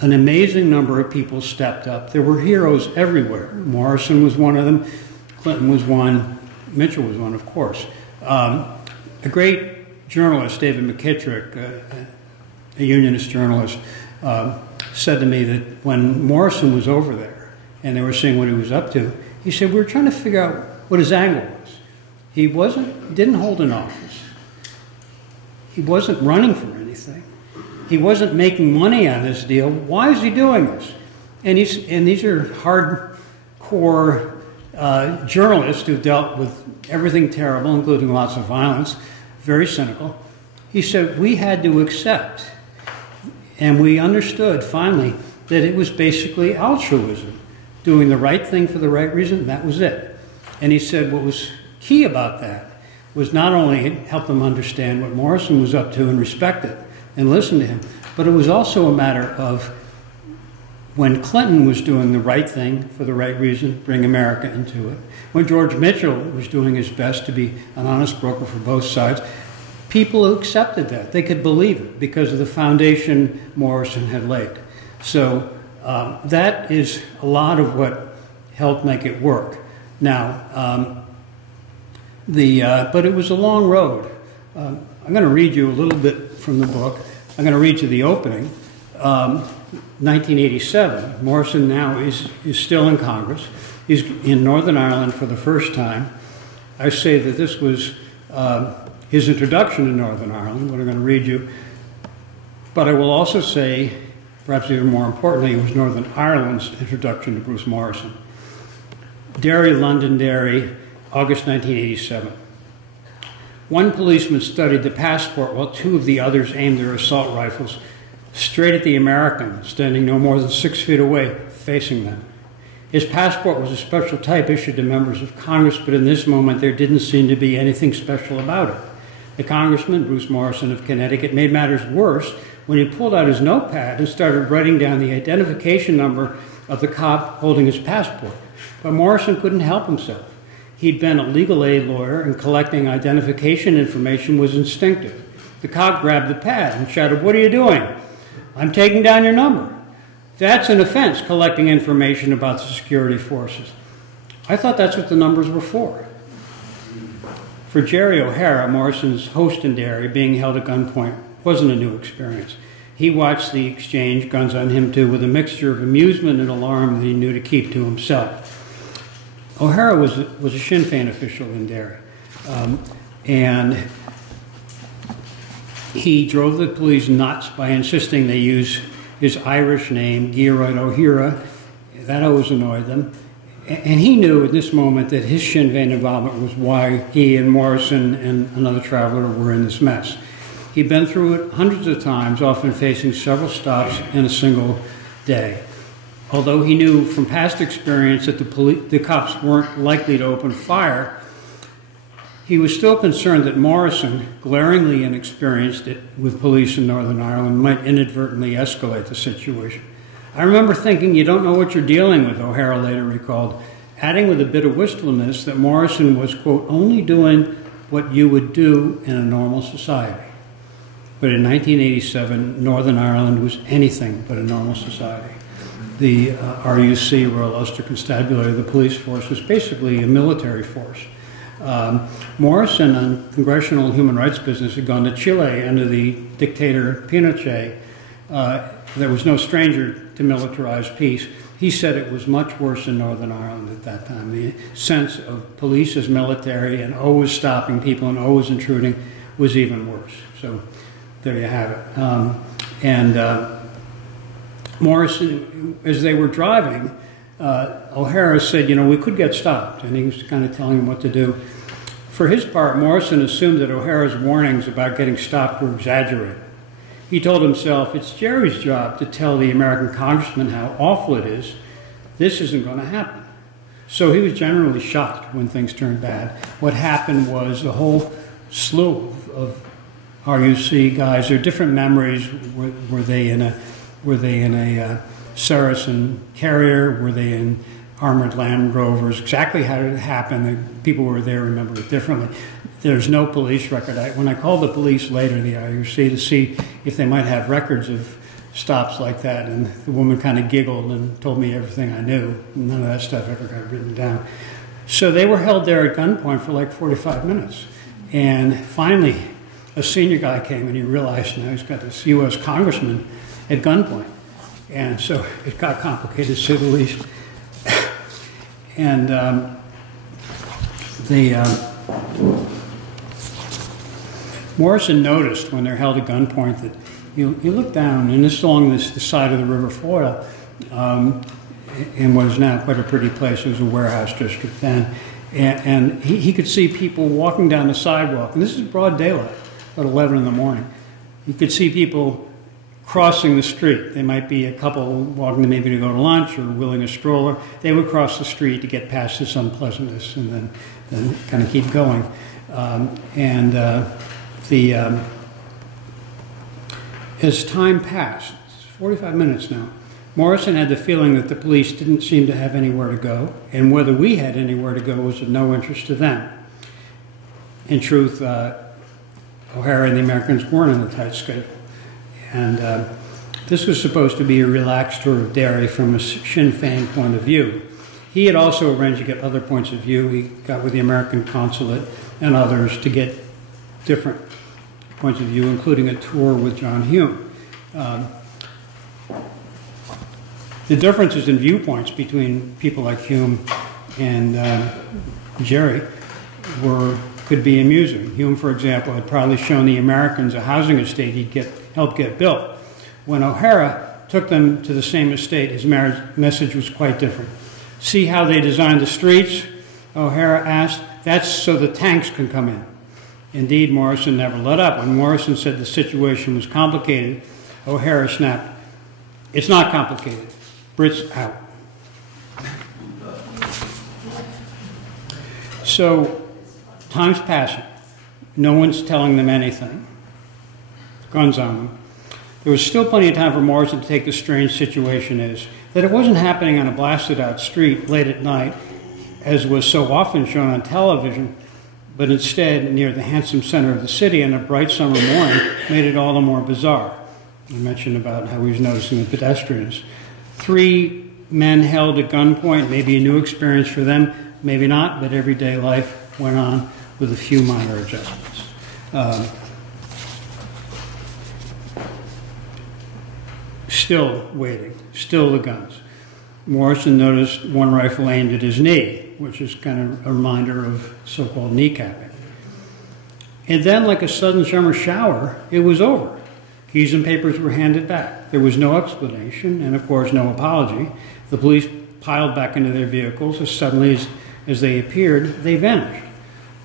An amazing number of people stepped up. There were heroes everywhere. Morrison was one of them. Clinton was one. Mitchell was one, of course. A great journalist, David McKittrick, a unionist journalist, said to me that when Morrison was over there and they were seeing what he was up to, he said, we were trying to figure out what his angle was. He didn't hold an office. He wasn't running for anything. He wasn't making money on this deal. Why is he doing this? And these are hardcore journalists who've dealt with everything terrible, including lots of violence, very cynical. He said, we had to accept, and we understood finally that it was basically altruism, doing the right thing for the right reason, that was it. And he said what was key about that was not only help them understand what Morrison was up to and respect it and listen to him, but it was also a matter of when Clinton was doing the right thing for the right reason, bring America into it. When George Mitchell was doing his best to be an honest broker for both sides, people accepted that. They could believe it because of the foundation Morrison had laid. So that is a lot of what helped make it work. Now, But it was a long road. I'm going to read you a little bit from the book. I'm going to read you the opening. 1987. Morrison now is still in Congress. He's in Northern Ireland for the first time. I say that this was his introduction to Northern Ireland, what I'm going to read you. But I will also say, perhaps even more importantly, it was Northern Ireland's introduction to Bruce Morrison. Derry, Londonderry, August 1987. One policeman studied the passport while two of the others aimed their assault rifles straight at the American, standing no more than 6 feet away, facing them. His passport was a special type issued to members of Congress, but in this moment there didn't seem to be anything special about it. The congressman, Bruce Morrison of Connecticut, made matters worse when he pulled out his notepad and started writing down the identification number of the cop holding his passport. But Morrison couldn't help himself. He'd been a legal aid lawyer, and collecting identification information was instinctive. The cop grabbed the pad and shouted, "What are you doing?" "I'm taking down your number." "That's an offense, collecting information about the security forces." "I thought that's what the numbers were for." For Jerry O'Hara, Morrison's host in Derry, being held at gunpoint wasn't a new experience. He watched the exchange, guns on him too, with a mixture of amusement and alarm that he knew to keep to himself. O'Hara was a Sinn Féin official in Derry, and he drove the police nuts by insisting they use his Irish name, Gearoid O'Hara. That always annoyed them. And he knew at this moment that his Sinn Féin involvement was why he and Morrison and another traveler were in this mess. He'd been through it hundreds of times, often facing several stops in a single day. Although he knew from past experience that the cops weren't likely to open fire, he was still concerned that Morrison, glaringly inexperienced with police in Northern Ireland, might inadvertently escalate the situation. "I remember thinking, you don't know what you're dealing with," O'Hara later recalled, adding with a bit of wistfulness that Morrison was, quote, "only doing what you would do in a normal society." But in 1987, Northern Ireland was anything but a normal society. The RUC, Royal Ulster Constabulary, the police force, was basically a military force. Morrison, on congressional human rights business, had gone to Chile under the dictator Pinochet. There was no stranger to militarized peace. He said it was much worse in Northern Ireland at that time. The sense of police as military and always stopping people and always intruding was even worse. So there you have it. Morrison, as they were driving, O'Hara said, "You know, we could get stopped," and he was kind of telling him what to do. For his part, Morrison assumed that O'Hara's warnings about getting stopped were exaggerated. He told himself, it's Jerry's job to tell the American congressman how awful it is. This isn't going to happen. So he was generally shocked when things turned bad. What happened was a whole slew of RUC guys, their different memories. Were they in a Saracen carrier? Were they in armored Land Rovers? Exactly how did it happen? The people who were there remember it differently. There's no police record. When I called the police later, the IRC, to see if they might have records of stops like that, and the woman kind of giggled and told me everything I knew. None of that stuff ever got written down. So they were held there at gunpoint for like 45 minutes. And finally, a senior guy came and he realized now he's got this U.S. congressman at gunpoint. And so it got complicated, to say the least. And Morrison noticed when they're held at gunpoint that you look down, and this is along the side of the River Foyle, in what is now quite a pretty place. It was a warehouse district then. And he could see people walking down the sidewalk. And this is broad daylight, about 11 in the morning. You could see people crossing the street. They might be a couple walking maybe to go to lunch or wheeling a stroller. They would cross the street to get past this unpleasantness and then kind of keep going. As time passed, it's 45 minutes now, Morrison had the feeling that the police didn't seem to have anywhere to go, and whether we had anywhere to go was of no interest to them. In truth, O'Hara and the Americans weren't on a tight schedule. And this was supposed to be a relaxed tour of Derry from a Sinn Féin point of view. He had also arranged to get other points of view. He got with the American consulate and others to get different points of view, including a tour with John Hume. The differences in viewpoints between people like Hume and Jerry could be amusing. Hume, for example, had probably shown the Americans a housing estate he'd helped get built. When O'Hara took them to the same estate, his message was quite different. See how they designed the streets? O'Hara asked. That's so the tanks can come in. Indeed, Morrison never let up. When Morrison said the situation was complicated, O'Hara snapped, it's not complicated. Brits out. So, time's passing. No one's telling them anything. Guns on them. There was still plenty of time for Morrison to take the strange situation as that it wasn't happening on a blasted out street late at night, as was so often shown on television, but instead near the handsome center of the city on a bright summer morning made it all the more bizarre. I mentioned about how he was noticing the pedestrians. 3 men held at gunpoint, maybe a new experience for them, maybe not, but everyday life went on with a few minor adjustments. Still waiting, still the guns. Morrison noticed one rifle aimed at his knee, which is kind of a reminder of so-called kneecapping. And then, like a sudden summer shower, it was over. Keys and papers were handed back. There was no explanation, and of course no apology. The police piled back into their vehicles. As suddenly as they appeared, they vanished.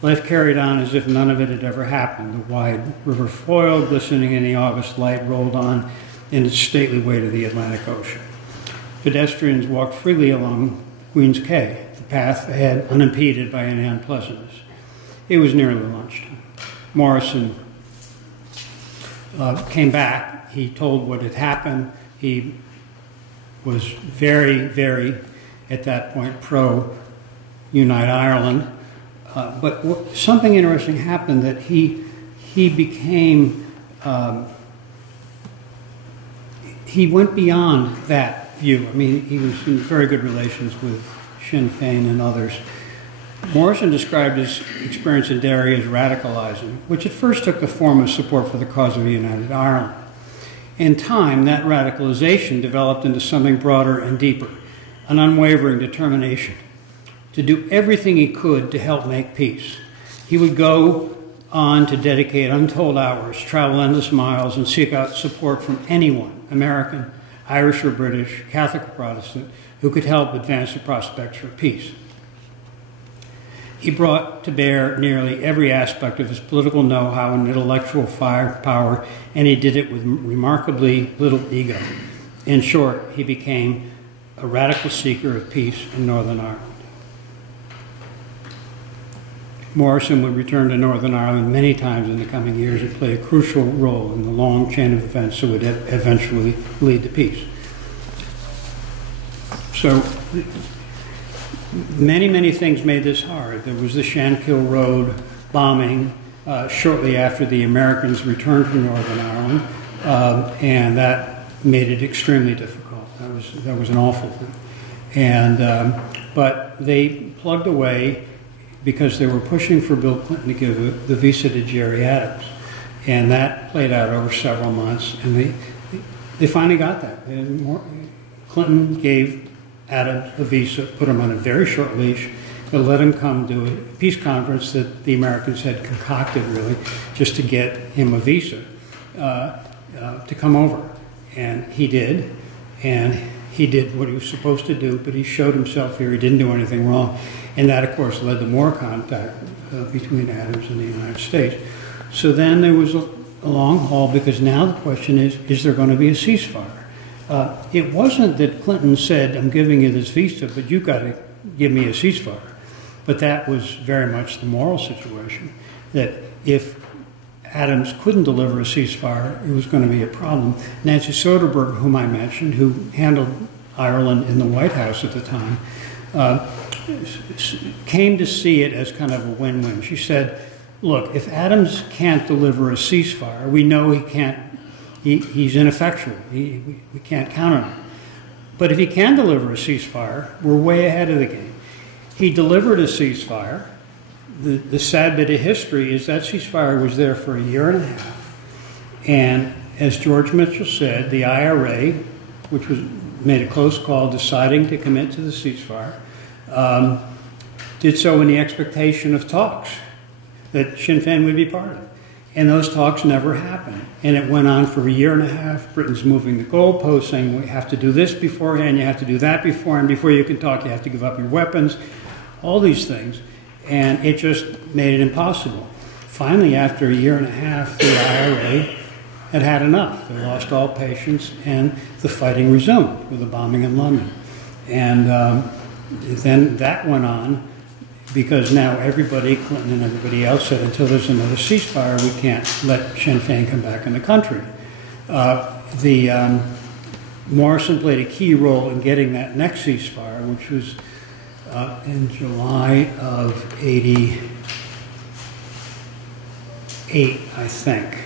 Life carried on as if none of it had ever happened. The wide River Foyle, glistening in the August light, rolled on in its stately way to the Atlantic Ocean. Pedestrians walked freely along Queens Quay, the path ahead unimpeded by any unpleasantness. It was nearly lunchtime. Morrison came back. He told what had happened. He was very, very, at that point, pro-Unite Ireland. But something interesting happened that he became, he went beyond that view. I mean, he was in very good relations with Sinn Féin and others. Morrison described his experience in Derry as radicalizing, which at first took the form of support for the cause of a united Ireland. In time, that radicalization developed into something broader and deeper, an unwavering determination to do everything he could to help make peace. He would go on to dedicate untold hours, travel endless miles, and seek out support from anyone, American, Irish or British, Catholic or Protestant, who could help advance the prospects for peace. He brought to bear nearly every aspect of his political know-how and intellectual firepower, and he did it with remarkably little ego. In short, he became a radical seeker of peace in Northern Ireland. Morrison would return to Northern Ireland many times in the coming years and play a crucial role in the long chain of events that would eventually lead to peace. So, many things made this hard. There was the Shankill Road bombing shortly after the Americans returned from Northern Ireland, and that made it extremely difficult. That was an awful thing. And but they plugged away because they were pushing for Bill Clinton to give the visa to Gerry Adams, and that played out over several months, and they finally got that. And Clinton gave Adams a visa, put him on a very short leash, but let him come to a peace conference that the Americans had concocted, really, just to get him a visa to come over. And he did, and he did what he was supposed to do, but he showed himself here. He didn't do anything wrong. And that, of course, led to more contact between Adams and the United States. So then there was a long haul, because now the question is there going to be a ceasefire? It wasn't that Clinton said, I'm giving you this visa, but you've got to give me a ceasefire. But that was very much the moral situation, that if Adams couldn't deliver a ceasefire, it was going to be a problem. Nancy Soderberg, whom I mentioned, who handled Ireland in the White House at the time, came to see it as kind of a win-win. She said, look, if Adams can't deliver a ceasefire, we know he can't. He's ineffectual. We can't count on him. But if he can deliver a ceasefire, we're way ahead of the game. He delivered a ceasefire, the sad bit of history is that ceasefire was there for a year and a half. And as George Mitchell said, the IRA, which was made a close call deciding to commit to the ceasefire, did so in the expectation of talks that Sinn Féin would be part of. And those talks never happened. And it went on for a year and a half. Britain's moving the goalposts, saying we have to do this beforehand, you have to do that beforehand. Before you can talk, you have to give up your weapons. All these things. And it just made it impossible. Finally, after a year and a half, the IRA had had enough. They lost all patience, and the fighting resumed with the bombing in London. And then that went on, because now everybody, Clinton and everybody else, said until there's another ceasefire, we can't let Sinn Féin come back in the country. Morrison played a key role in getting that next ceasefire, which was in July of '88, I think.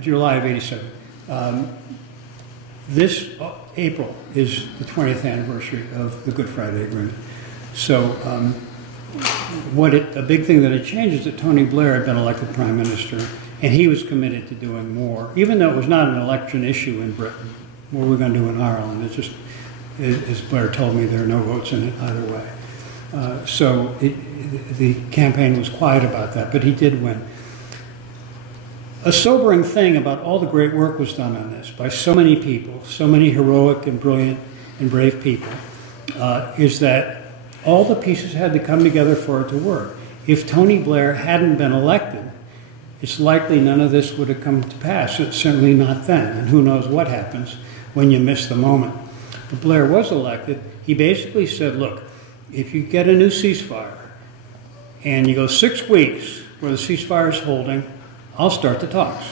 July of '87. This April is the 20th anniversary of the Good Friday Agreement. So a big thing that had changed is that Tony Blair had been elected Prime Minister, and he was committed to doing more, even though it was not an election issue in Britain. What we're going to do in Ireland, it's just, as Blair told me, there are no votes in it either way. So the campaign was quiet about that, but he did win. A sobering thing about all the great work was done on this by so many people, so many heroic and brilliant and brave people, is that all the pieces had to come together for it to work. If Tony Blair hadn't been elected, it's likely none of this would have come to pass. It's certainly not then, and who knows what happens when you miss the moment. But Blair was elected. He basically said, look, if you get a new ceasefire and you go 6 weeks where the ceasefire is holding, I'll start the talks.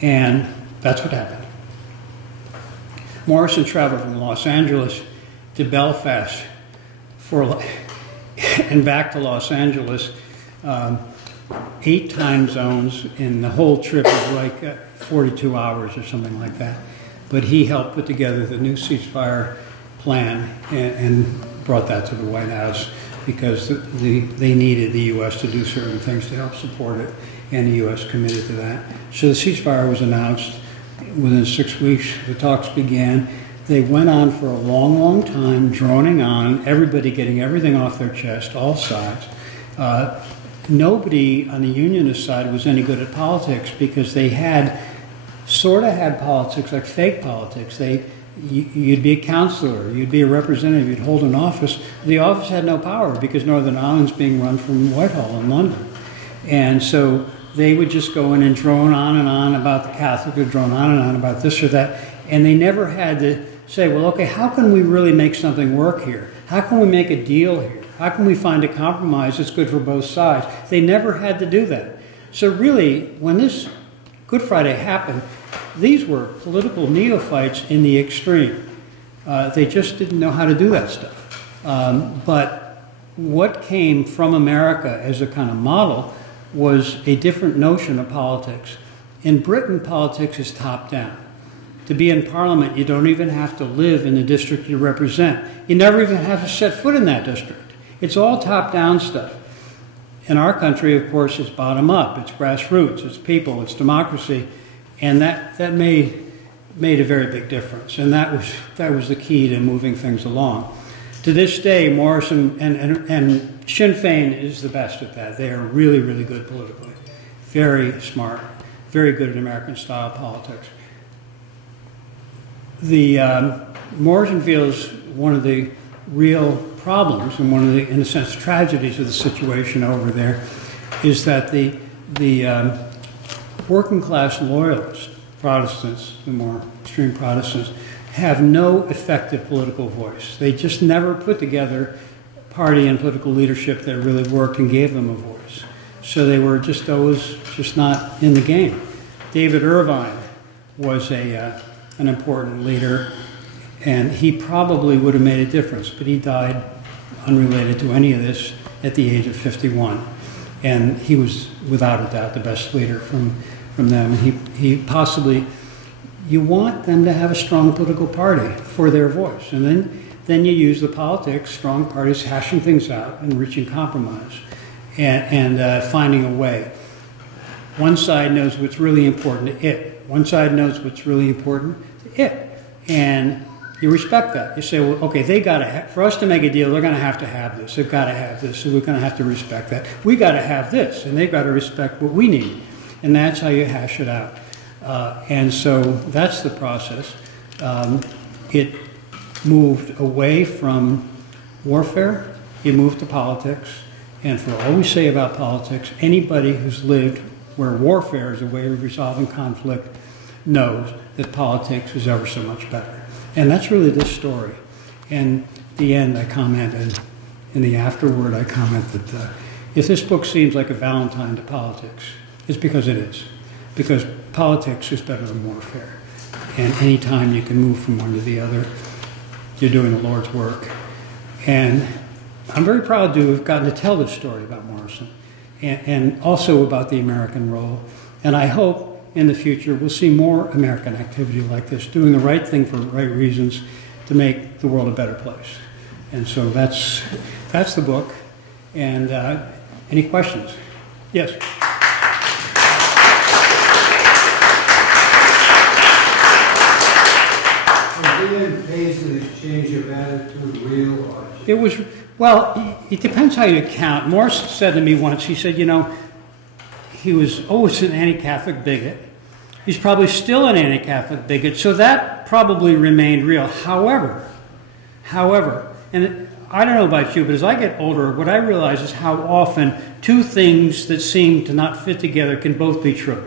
And that's what happened. Morrison traveled from Los Angeles to Belfast and back to Los Angeles, 8 time zones, and the whole trip was like 42 hours or something like that. But he helped put together the new ceasefire plan and brought that to the White House because they needed the U.S. to do certain things to help support it, and the U.S. committed to that. So the ceasefire was announced. Within 6 weeks, the talks began. They went on for a long, long time, droning on, everybody getting everything off their chest, all sides. Nobody on the unionist side was any good at politics because they sort of had politics like fake politics. You'd be a councillor, you'd be a representative, you'd hold an office. The office had no power because Northern Ireland's being run from Whitehall in London. And so they would just go in and drone on and on about the Catholic, or drone on and on about this or that. And they never had to say, well, okay, how can we really make something work here? How can we make a deal here? How can we find a compromise that's good for both sides? They never had to do that. So really, when this Good Friday happened, these were political neophytes in the extreme. They just didn't know how to do that stuff. But what came from America as a kind of model was a different notion of politics. In Britain, politics is top-down. To be in Parliament, you don't even have to live in the district you represent. You never even have to set foot in that district. It's all top-down stuff. In our country, of course, it's bottom-up. It's grassroots. It's people. It's democracy. And that made a very big difference. And that was the key to moving things along. To this day, Morrison and Sinn Féin is the best at that. They are really, really good politically. Very smart. Very good at American-style politics. Morrison feels one of the real problems and one of the, in a sense, tragedies of the situation over there is that the working class loyalists, Protestants, the more extreme Protestants, have no effective political voice. They just never put together party and political leadership that really worked and gave them a voice. So they were just always just not in the game. David Irvine was an important leader, and he probably would have made a difference, but he died unrelated to any of this at the age of 51. And he was, without a doubt, the best leader from them. He possibly, you want them to have a strong political party for their voice. And then then you use the politics, strong parties hashing things out and reaching compromise and finding a way. One side knows what's really important to it. One side knows what's really important to it. And you respect that. You say, well, okay, they got to for us to make a deal, they're going to have this. They've got to have this, so we're going to have to respect that. We got to have this, and they've got to respect what we need. And that's how you hash it out. And so that's the process. It moved away from warfare, it moved to politics. And for all we say about politics, anybody who's lived where warfare is a way of resolving conflict knows that politics is ever so much better. And that's really this story. And at the end, I commented, in the afterword, I commented that if this book seems like a Valentine to politics, it's because it is. Because politics is better than warfare. And any time you can move from one to the other, you're doing the Lord's work. And I'm very proud to have gotten to tell this story about Morrison and also about the American role. And I hope in the future we'll see more American activity like this, doing the right thing for the right reasons to make the world a better place. And so that's the book. And any questions? Yes? Did Paisley's change of attitude real or? It was, well, it depends how you count. Morse said to me once, he said, you know, he was always an anti-Catholic bigot. He's probably still an anti-Catholic bigot, so that probably remained real. However, and I don't know about you, but as I get older, what I realize is how often two things that seem to not fit together can both be true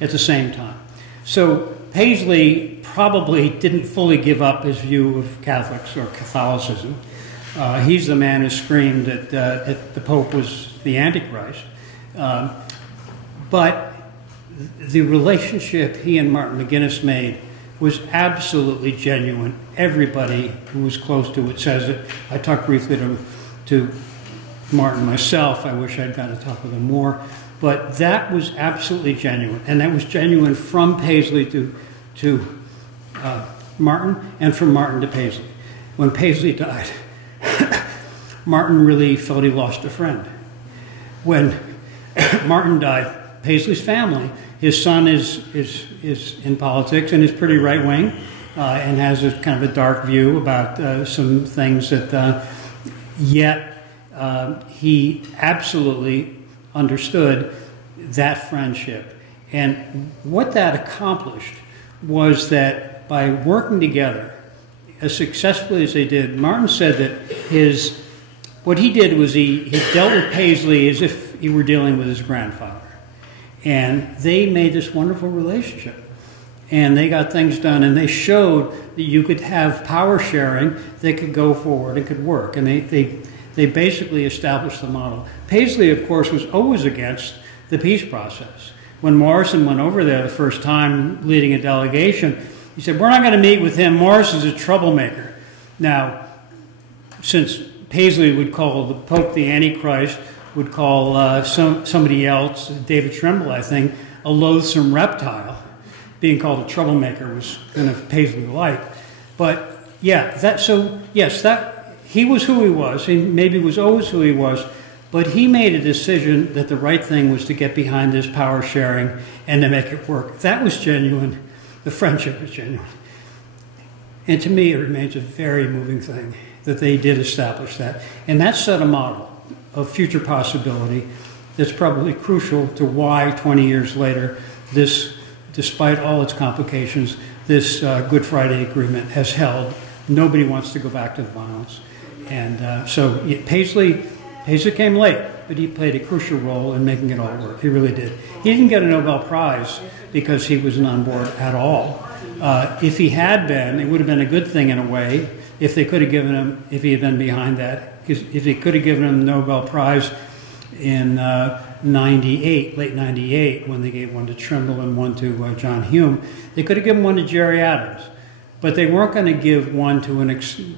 at the same time. So Paisley probably didn't fully give up his view of Catholics or Catholicism. He's the man who screamed that the Pope was the Antichrist. But the relationship he and Martin McGuinness made was absolutely genuine. Everybody who was close to it says it. I talked briefly to Martin myself. I wish I'd gotten to talk with him more. But that was absolutely genuine. And that was genuine from Paisley to Martin and from Martin to Paisley. When Paisley died, Martin really felt he lost a friend. When Martin died, Paisley's family, his son is in politics and is pretty right-wing and has a kind of a dark view about some things that, yet he absolutely understood that friendship. And what that accomplished was that by working together as successfully as they did, Martin said that what he did was he dealt with Paisley as if he were dealing with his grandfather. And they made this wonderful relationship. And they got things done, and they showed that you could have power sharing that could go forward and could work. And they basically established the model. Paisley, of course, was always against the peace process. When Morrison went over there the first time leading a delegation, he said, we're not going to meet with him. Morrison's a troublemaker. Now, since Paisley would call the Pope the Antichrist, would call somebody else, David Trimble, I think, a loathsome reptile. Being called a troublemaker was kind of Paisley-like. But yeah, he was who he was. He maybe was always who he was. But he made a decision that the right thing was to get behind this power sharing and to make it work. That was genuine. The friendship was genuine. And to me, it remains a very moving thing that they did establish that. And that set a model of future possibility that's probably crucial to why 20 years later, this, despite all its complications, this Good Friday Agreement has held. Nobody wants to go back to the violence. And so Paisley came late, but he played a crucial role in making it all work. He really did. He didn't get a Nobel Prize because he wasn't on board at all. If he had been, it would have been a good thing in a way, if they could have given him, if he had been behind that. Because if they could have given him the Nobel Prize in '98, late '98, when they gave one to Trimble and one to John Hume, they could have given one to Jerry Adams. But they weren't going to give one to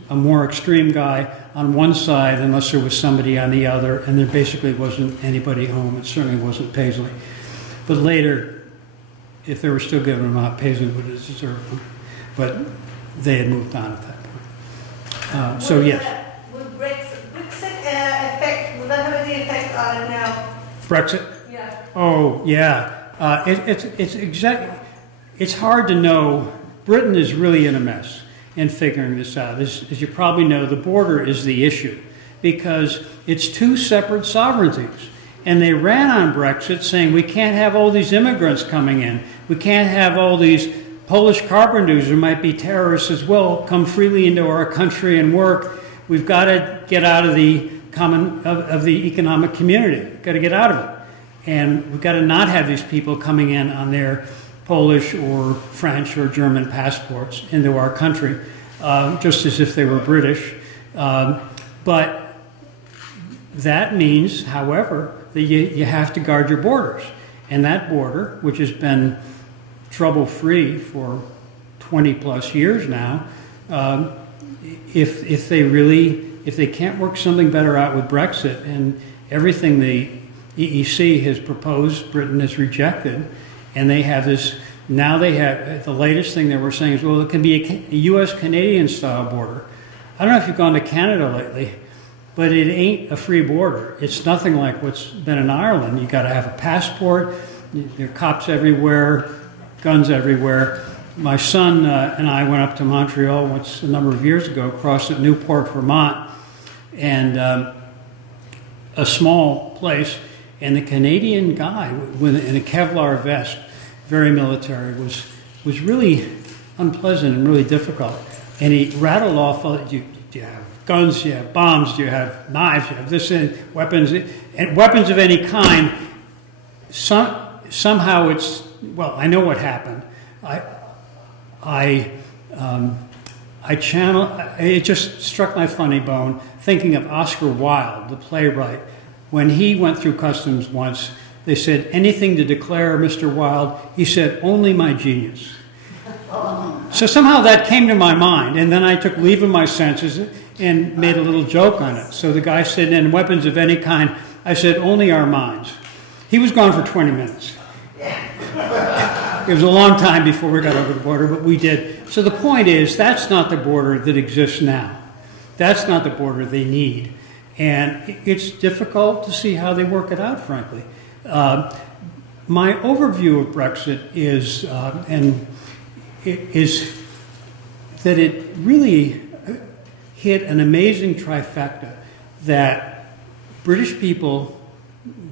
a more extreme guy on one side unless there was somebody on the other, and there basically wasn't anybody home. It certainly wasn't Paisley. But later, if they were still giving them out, Paisley would have deserved them. But they had moved on at that point. So yes, Would Brexit affect, will that have any effect on it now? Brexit. Yeah. Oh yeah, it's hard to know. Britain is really in a mess in figuring this out. As you probably know, the border is the issue because it's two separate sovereignties. And they ran on Brexit saying we can't have all these immigrants coming in. We can't have all these Polish carpenters who might be terrorists as well come freely into our country and work. We've got to get out of the economic community. We've got to get out of it. And we've got to not have these people coming in on their Polish or French or German passports into our country, just as if they were British. But that means, however, that you have to guard your borders. And that border, which has been trouble-free for 20 plus years now, if they can't work something better out with Brexit and everything the EEC has proposed, Britain has rejected, and they have this, now they have, the latest thing that we're saying is, well, it can be a US-Canadian style border. I don't know if you've gone to Canada lately, but it ain't a free border. It's nothing like what's been in Ireland. You got to have a passport. There are cops everywhere, guns everywhere. My son and I went up to Montreal once a number of years ago, crossed at Newport, Vermont, and a small place. And the Canadian guy in a Kevlar vest, very military, was really unpleasant and really difficult. And he rattled off, you have guns, you have bombs, you have knives, you have this and weapons of any kind. Somehow it's, well, I know what happened. It just struck my funny bone thinking of Oscar Wilde, the playwright. When he went through customs once, they said, anything to declare, Mr. Wilde? He said, only my genius. So somehow that came to my mind, and then I took leave of my senses and made a little joke on it. So the guy said, and weapons of any kind, I said, only our minds. He was gone for 20 minutes. It was a long time before we got over the border, but we did. So the point is, that's not the border that exists now. That's not the border they need. And it's difficult to see how they work it out, frankly. My overview of Brexit is, is that it really hit an amazing trifecta that British people,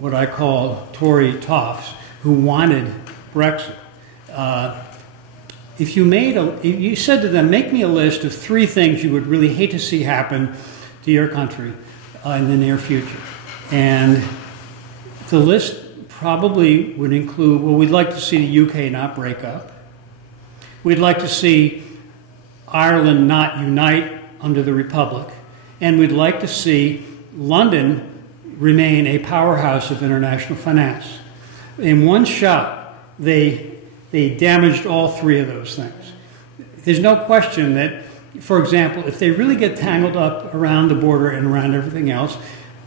what I call Tory toffs, who wanted Brexit, if you said to them, make me a list of 3 things you would really hate to see happen to your country in the near future. And the list probably would include, well, we'd like to see the UK not break up. We'd like to see Ireland not unite under the Republic. And we'd like to see London remain a powerhouse of international finance. In one shot, they damaged all 3 of those things. There's no question that, for example, if they really get tangled up around the border and around everything else,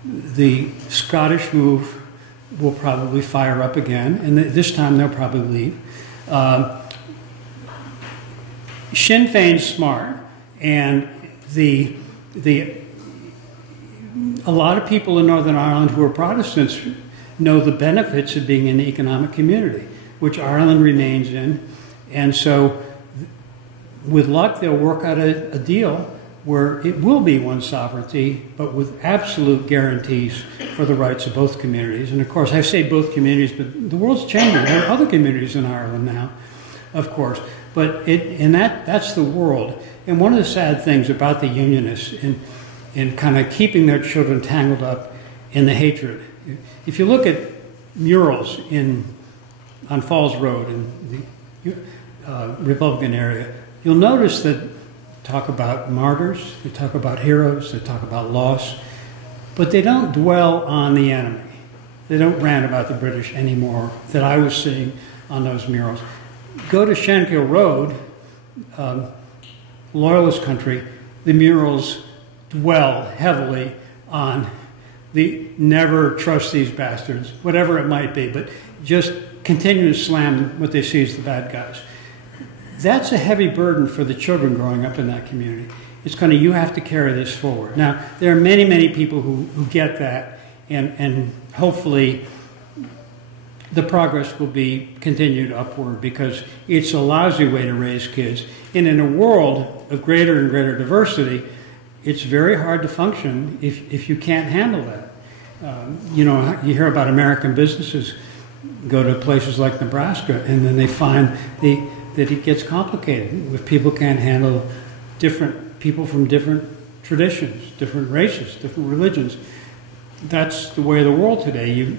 the Scottish move will probably fire up again, and this time they'll probably leave. Sinn Féin's smart, and a lot of people in Northern Ireland who are Protestants know the benefits of being in the economic community, which Ireland remains in, and so with luck they'll work out a deal where it will be one sovereignty, but with absolute guarantees for the rights of both communities. And of course, I say both communities, but the world's changing. There are other communities in Ireland now, of course. But that's the world. And one of the sad things about the Unionists in kind of keeping their children tangled up in the hatred, if you look at murals on Falls Road in the Republican area, you'll notice that talk about martyrs, they talk about heroes, they talk about loss, but they don't dwell on the enemy. They don't rant about the British anymore that I was seeing on those murals. Go to Shankill Road, Loyalist country, the murals dwell heavily on the never trust these bastards, whatever it might be, but just continue to slam what they see as the bad guys. That's a heavy burden for the children growing up in that community. It's kind of, you have to carry this forward. Now, there are many, many people who get that, and hopefully the progress will be continued upward, because it's a lousy way to raise kids. And in a world of greater and greater diversity, it's very hard to function if you can't handle that. You know, you hear about American businesses go to places like Nebraska, and then they find that it gets complicated if people can't handle different people from different traditions, different races, different religions. That's the way of the world today.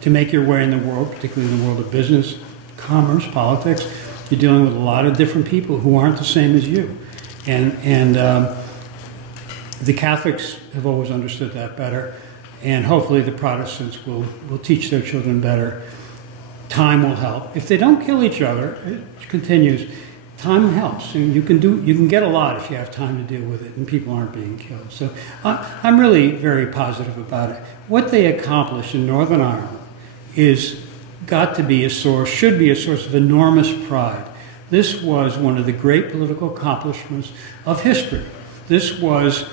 To make your way in the world, particularly in the world of business, commerce, politics, you're dealing with a lot of different people who aren't the same as you. And the Catholics have always understood that better, and hopefully the Protestants will teach their children better. Time will help. If they don't kill each other, it continues. Time helps, and you can get a lot if you have time to deal with it, and people aren't being killed. So I'm really very positive about it. What they accomplished in Northern Ireland should be a source of enormous pride. This was one of the great political accomplishments of history. This was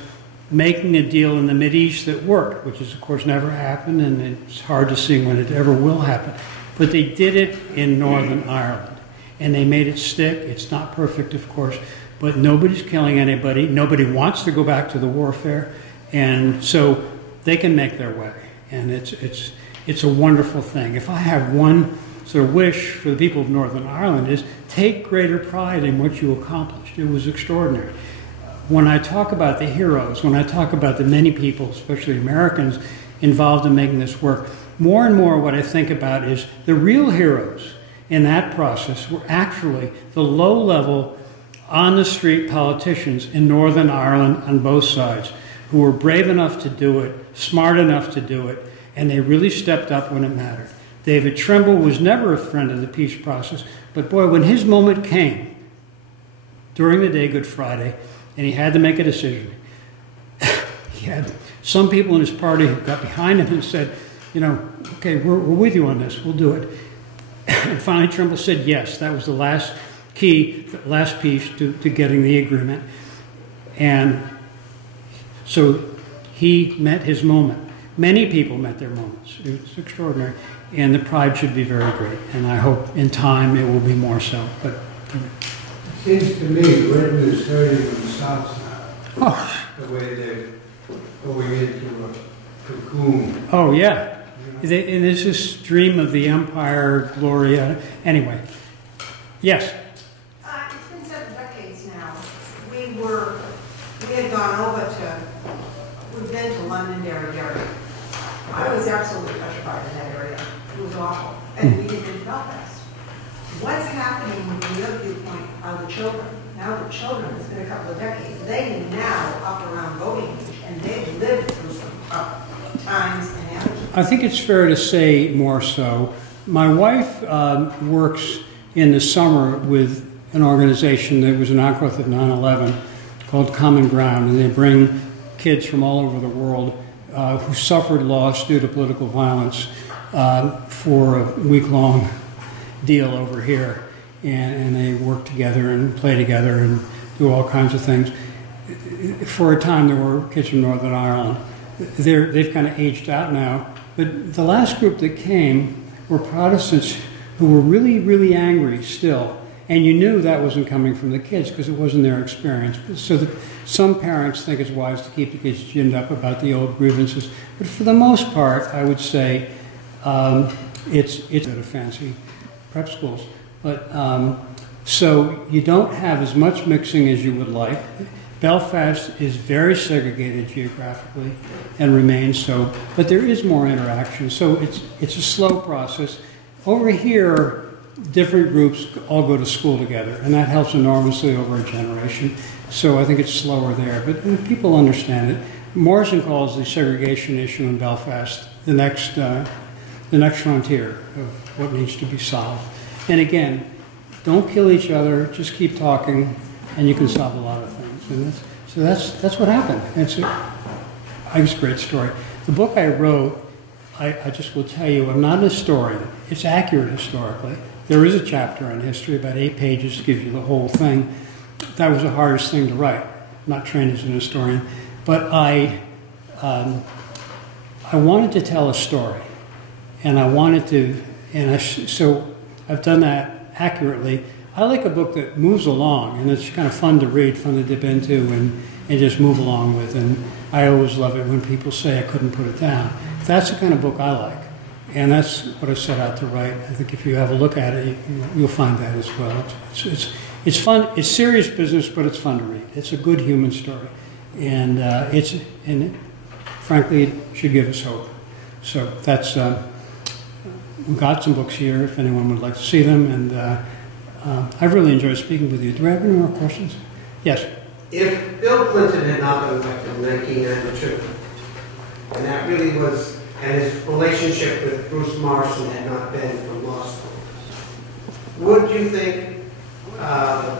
making a deal in the Mideast that worked, which is, of course, never happened, and it's hard to see when it ever will happen. But they did it in Northern Ireland, and they made it stick. It's not perfect, of course, but nobody's killing anybody. Nobody wants to go back to the warfare, and so they can make their way. And it's a wonderful thing. If I have one sort of wish for the people of Northern Ireland, is take greater pride in what you accomplished. It was extraordinary. When I talk about the heroes, when I talk about the many people, especially Americans, involved in making this work, more and more what I think about is the real heroes in that process were actually the low-level, on-the-street politicians in Northern Ireland on both sides, who were brave enough to do it, smart enough to do it, and they really stepped up when it mattered. David Trimble was never a friend of the peace process, but boy, when his moment came, during the day, Good Friday, and he had to make a decision, he had some people in his party who got behind him and said, you know, okay, we're with you on this, we'll do it. And finally Trimble said yes. That was the last key, the last piece to getting the agreement. And so he met his moment. Many people met their moments. It was extraordinary. And the pride should be very great. And I hope in time it will be more so. But it seems to me Britain is hurting themselves now. oh, The way they're going into a cocoon. oh yeah. And there's this dream of the empire, Gloria. Anyway, yes. It's been 7 decades now. We had gone over we've been to Londonderry area. I was absolutely petrified in that area. It was awful. And we had been to Belfast. What's happening from the other viewpoint are the children. Now the children, it's been a couple of decades, they are now up around voting age, and they've lived through some tough times and energies. I think it's fair to say more so. My wife works in the summer with an organization that was an outgrowth of 9/11 called Common Ground, and they bring kids from all over the world who suffered loss due to political violence for a week-long deal over here, and they work together and play together and do all kinds of things. For a time, there were kids from Northern Ireland. They've kind of aged out now, but the last group that came were Protestants who were really, really angry still, and you knew that wasn't coming from the kids because it wasn't their experience. So some parents think it's wise to keep the kids ginned up about the old grievances, but for the most part, I would say it's at a fancy prep schools. But so you don't have as much mixing as you would like. Belfast is very segregated geographically and remains so, but there is more interaction. So it's a slow process. Over here, different groups all go to school together, and that helps enormously over a generation. So I think it's slower there, but people understand it. Morrison calls the segregation issue in Belfast the next frontier of what needs to be solved. And again, don't kill each other, just keep talking, and you can solve a lot of things. And that's what happened. It's a great story. The book I wrote, I just will tell you, I'm not a historian. It's accurate historically. There is a chapter on history, about 8 pages, gives you the whole thing. That was the hardest thing to write. not trained as an historian, but I wanted to tell a story, and I wanted to, so I've done that accurately. I like a book that moves along, and it's kind of fun to read, fun to dip into, and just move along with. And I always love it when people say I couldn't put it down. That's the kind of book I like, and that's what I set out to write. I think if you have a look at it, you'll find that as well. It's fun. It's serious business, but it's fun to read. It's a good human story, and frankly, it should give us hope. So that's we've got some books here if anyone would like to see them, and I've really enjoyed speaking with you. Do I have any more questions? Yes. If Bill Clinton had not been elected in 1992, and that really was, and his relationship with Bruce Morrison had not been from law school, would you think the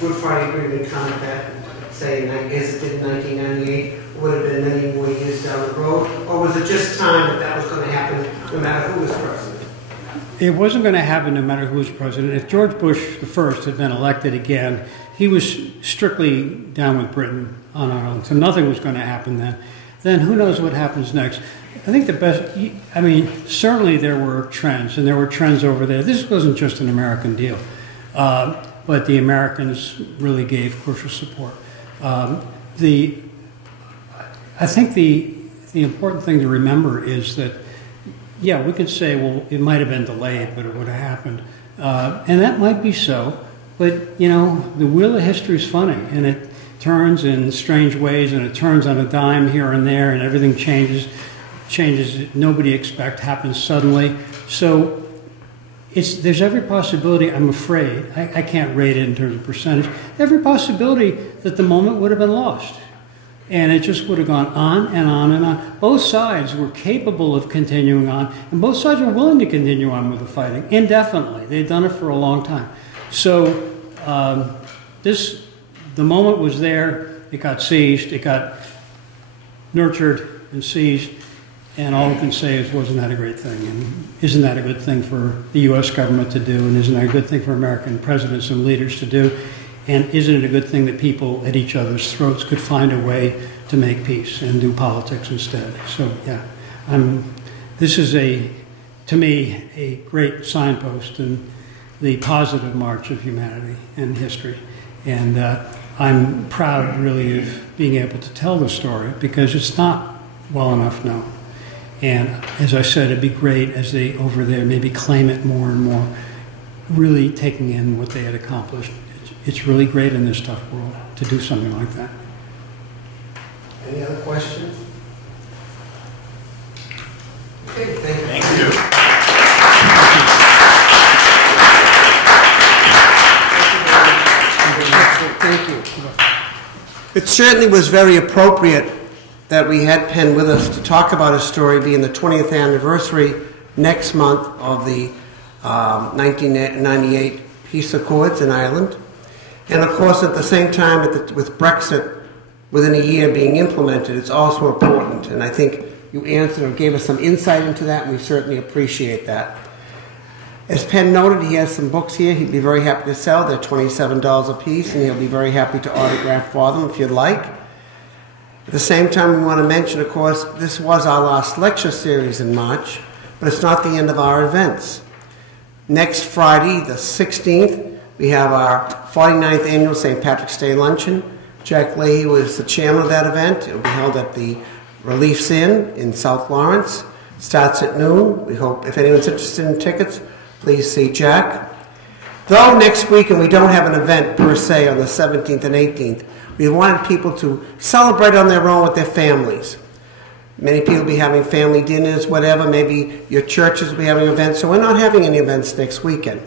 Good Friday Agreement compact, say, as it did in 1998, would have been many more years down the road? Or was it just time that was going to happen no matter who was president? It wasn't going to happen no matter who was president. If George Bush I had been elected again, he was strictly down with Britain on Ireland, so nothing was going to happen then. Then who knows what happens next? I think the best, I mean, certainly there were trends, and there were trends over there. This wasn't just an American deal, but the Americans really gave crucial support. I think the important thing to remember is that, yeah, we could say, well, it might have been delayed, but it would have happened. And that might be so, but, you know, the wheel of history is funny, and it turns in strange ways, and it turns on a dime here and there, and everything changes that nobody expects, happens suddenly. So there's every possibility, I'm afraid, I can't rate it in terms of percentage, every possibility that the moment would have been lost. And it just would have gone on and on and on. Both sides were capable of continuing on, and both sides were willing to continue on with the fighting indefinitely. They'd done it for a long time. So the moment was there, it got seized, it got nurtured and seized, and all we can say is, wasn't that a great thing? And isn't that a good thing for the U.S. government to do? And isn't that a good thing for American presidents and leaders to do? And isn't it a good thing that people at each other's throats could find a way to make peace and do politics instead? So, yeah, this is, to me, a great signpost in the positive march of humanity and history. And I'm proud, really, of being able to tell the story because it's not well enough known. And as I said, it'd be great as they, over there, maybe claim it more and more, really taking in what they had accomplished. It's really great in this tough world to do something like that. Any other questions? Okay, thank you. Thank you. Thank you. It certainly was very appropriate that we had Penn with us to talk about his story, being the 20th anniversary next month of the 1998 peace accords in Ireland. And of course, at the same time, with Brexit within a year being implemented, it's also important. And I think you answered or gave us some insight into that, and we certainly appreciate that. As Penn noted, he has some books here he'd be very happy to sell. They're $27 a piece, and he'll be very happy to autograph for them if you'd like. At the same time, we want to mention, of course, this was our last lecture series in March, but it's not the end of our events. Next Friday, the 16th, we have our 49th annual St. Patrick's Day Luncheon. Jack Leahy was the chairman of that event. It will be held at the Reliefs Inn in South Lawrence. It starts at noon. We hope, if anyone's interested in tickets, please see Jack. Though next week, and we don't have an event per se on the 17th and 18th, we wanted people to celebrate on their own with their families. Many people will be having family dinners, whatever. Maybe your churches will be having events, so we're not having any events next weekend.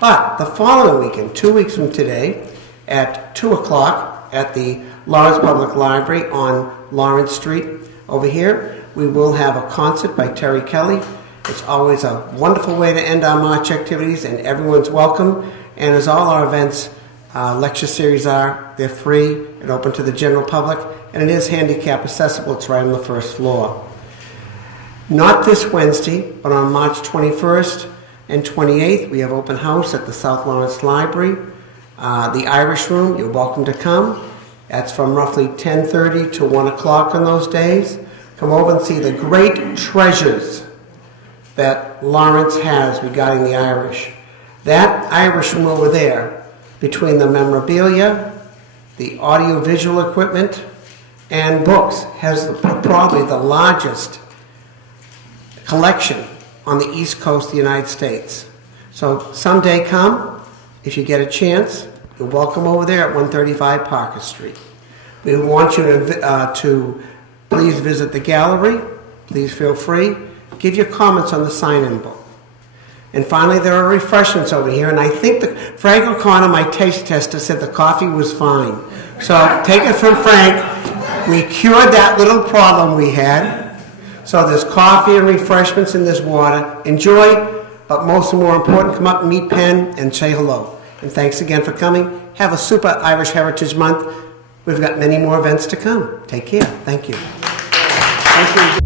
But the following weekend, 2 weeks from today, at 2 o'clock at the Lawrence Public Library on Lawrence Street over here, we will have a concert by Terry Kelly. It's always a wonderful way to end our March activities, and everyone's welcome. And as all our events, lecture series are, they're free and open to the general public, and it is handicap accessible. It's right on the first floor. Not this Wednesday, but on March 21st and 28th, we have open house at the South Lawrence Library. The Irish Room, you're welcome to come. That's from roughly 10:30 to 1 o'clock on those days. Come over and see the great treasures that Lawrence has regarding the Irish. That Irish room over there, between the memorabilia, the audio-visual equipment, and books, has probably the largest collection on the East Coast of the United States. So someday come, if you get a chance, you're welcome over there at 135 Parker Street. We want you to please visit the gallery. Please feel free. Give your comments on the sign-in book. And finally, there are refreshments over here, and I think Frank O'Connor, my taste tester, said the coffee was fine. So take it from Frank. We cured that little problem we had. So there's coffee and refreshments and there's water. Enjoy, but most and more important, come up and meet Penn and say hello. And thanks again for coming. Have a super Irish Heritage Month. We've got many more events to come. Take care. Thank you. Thank you.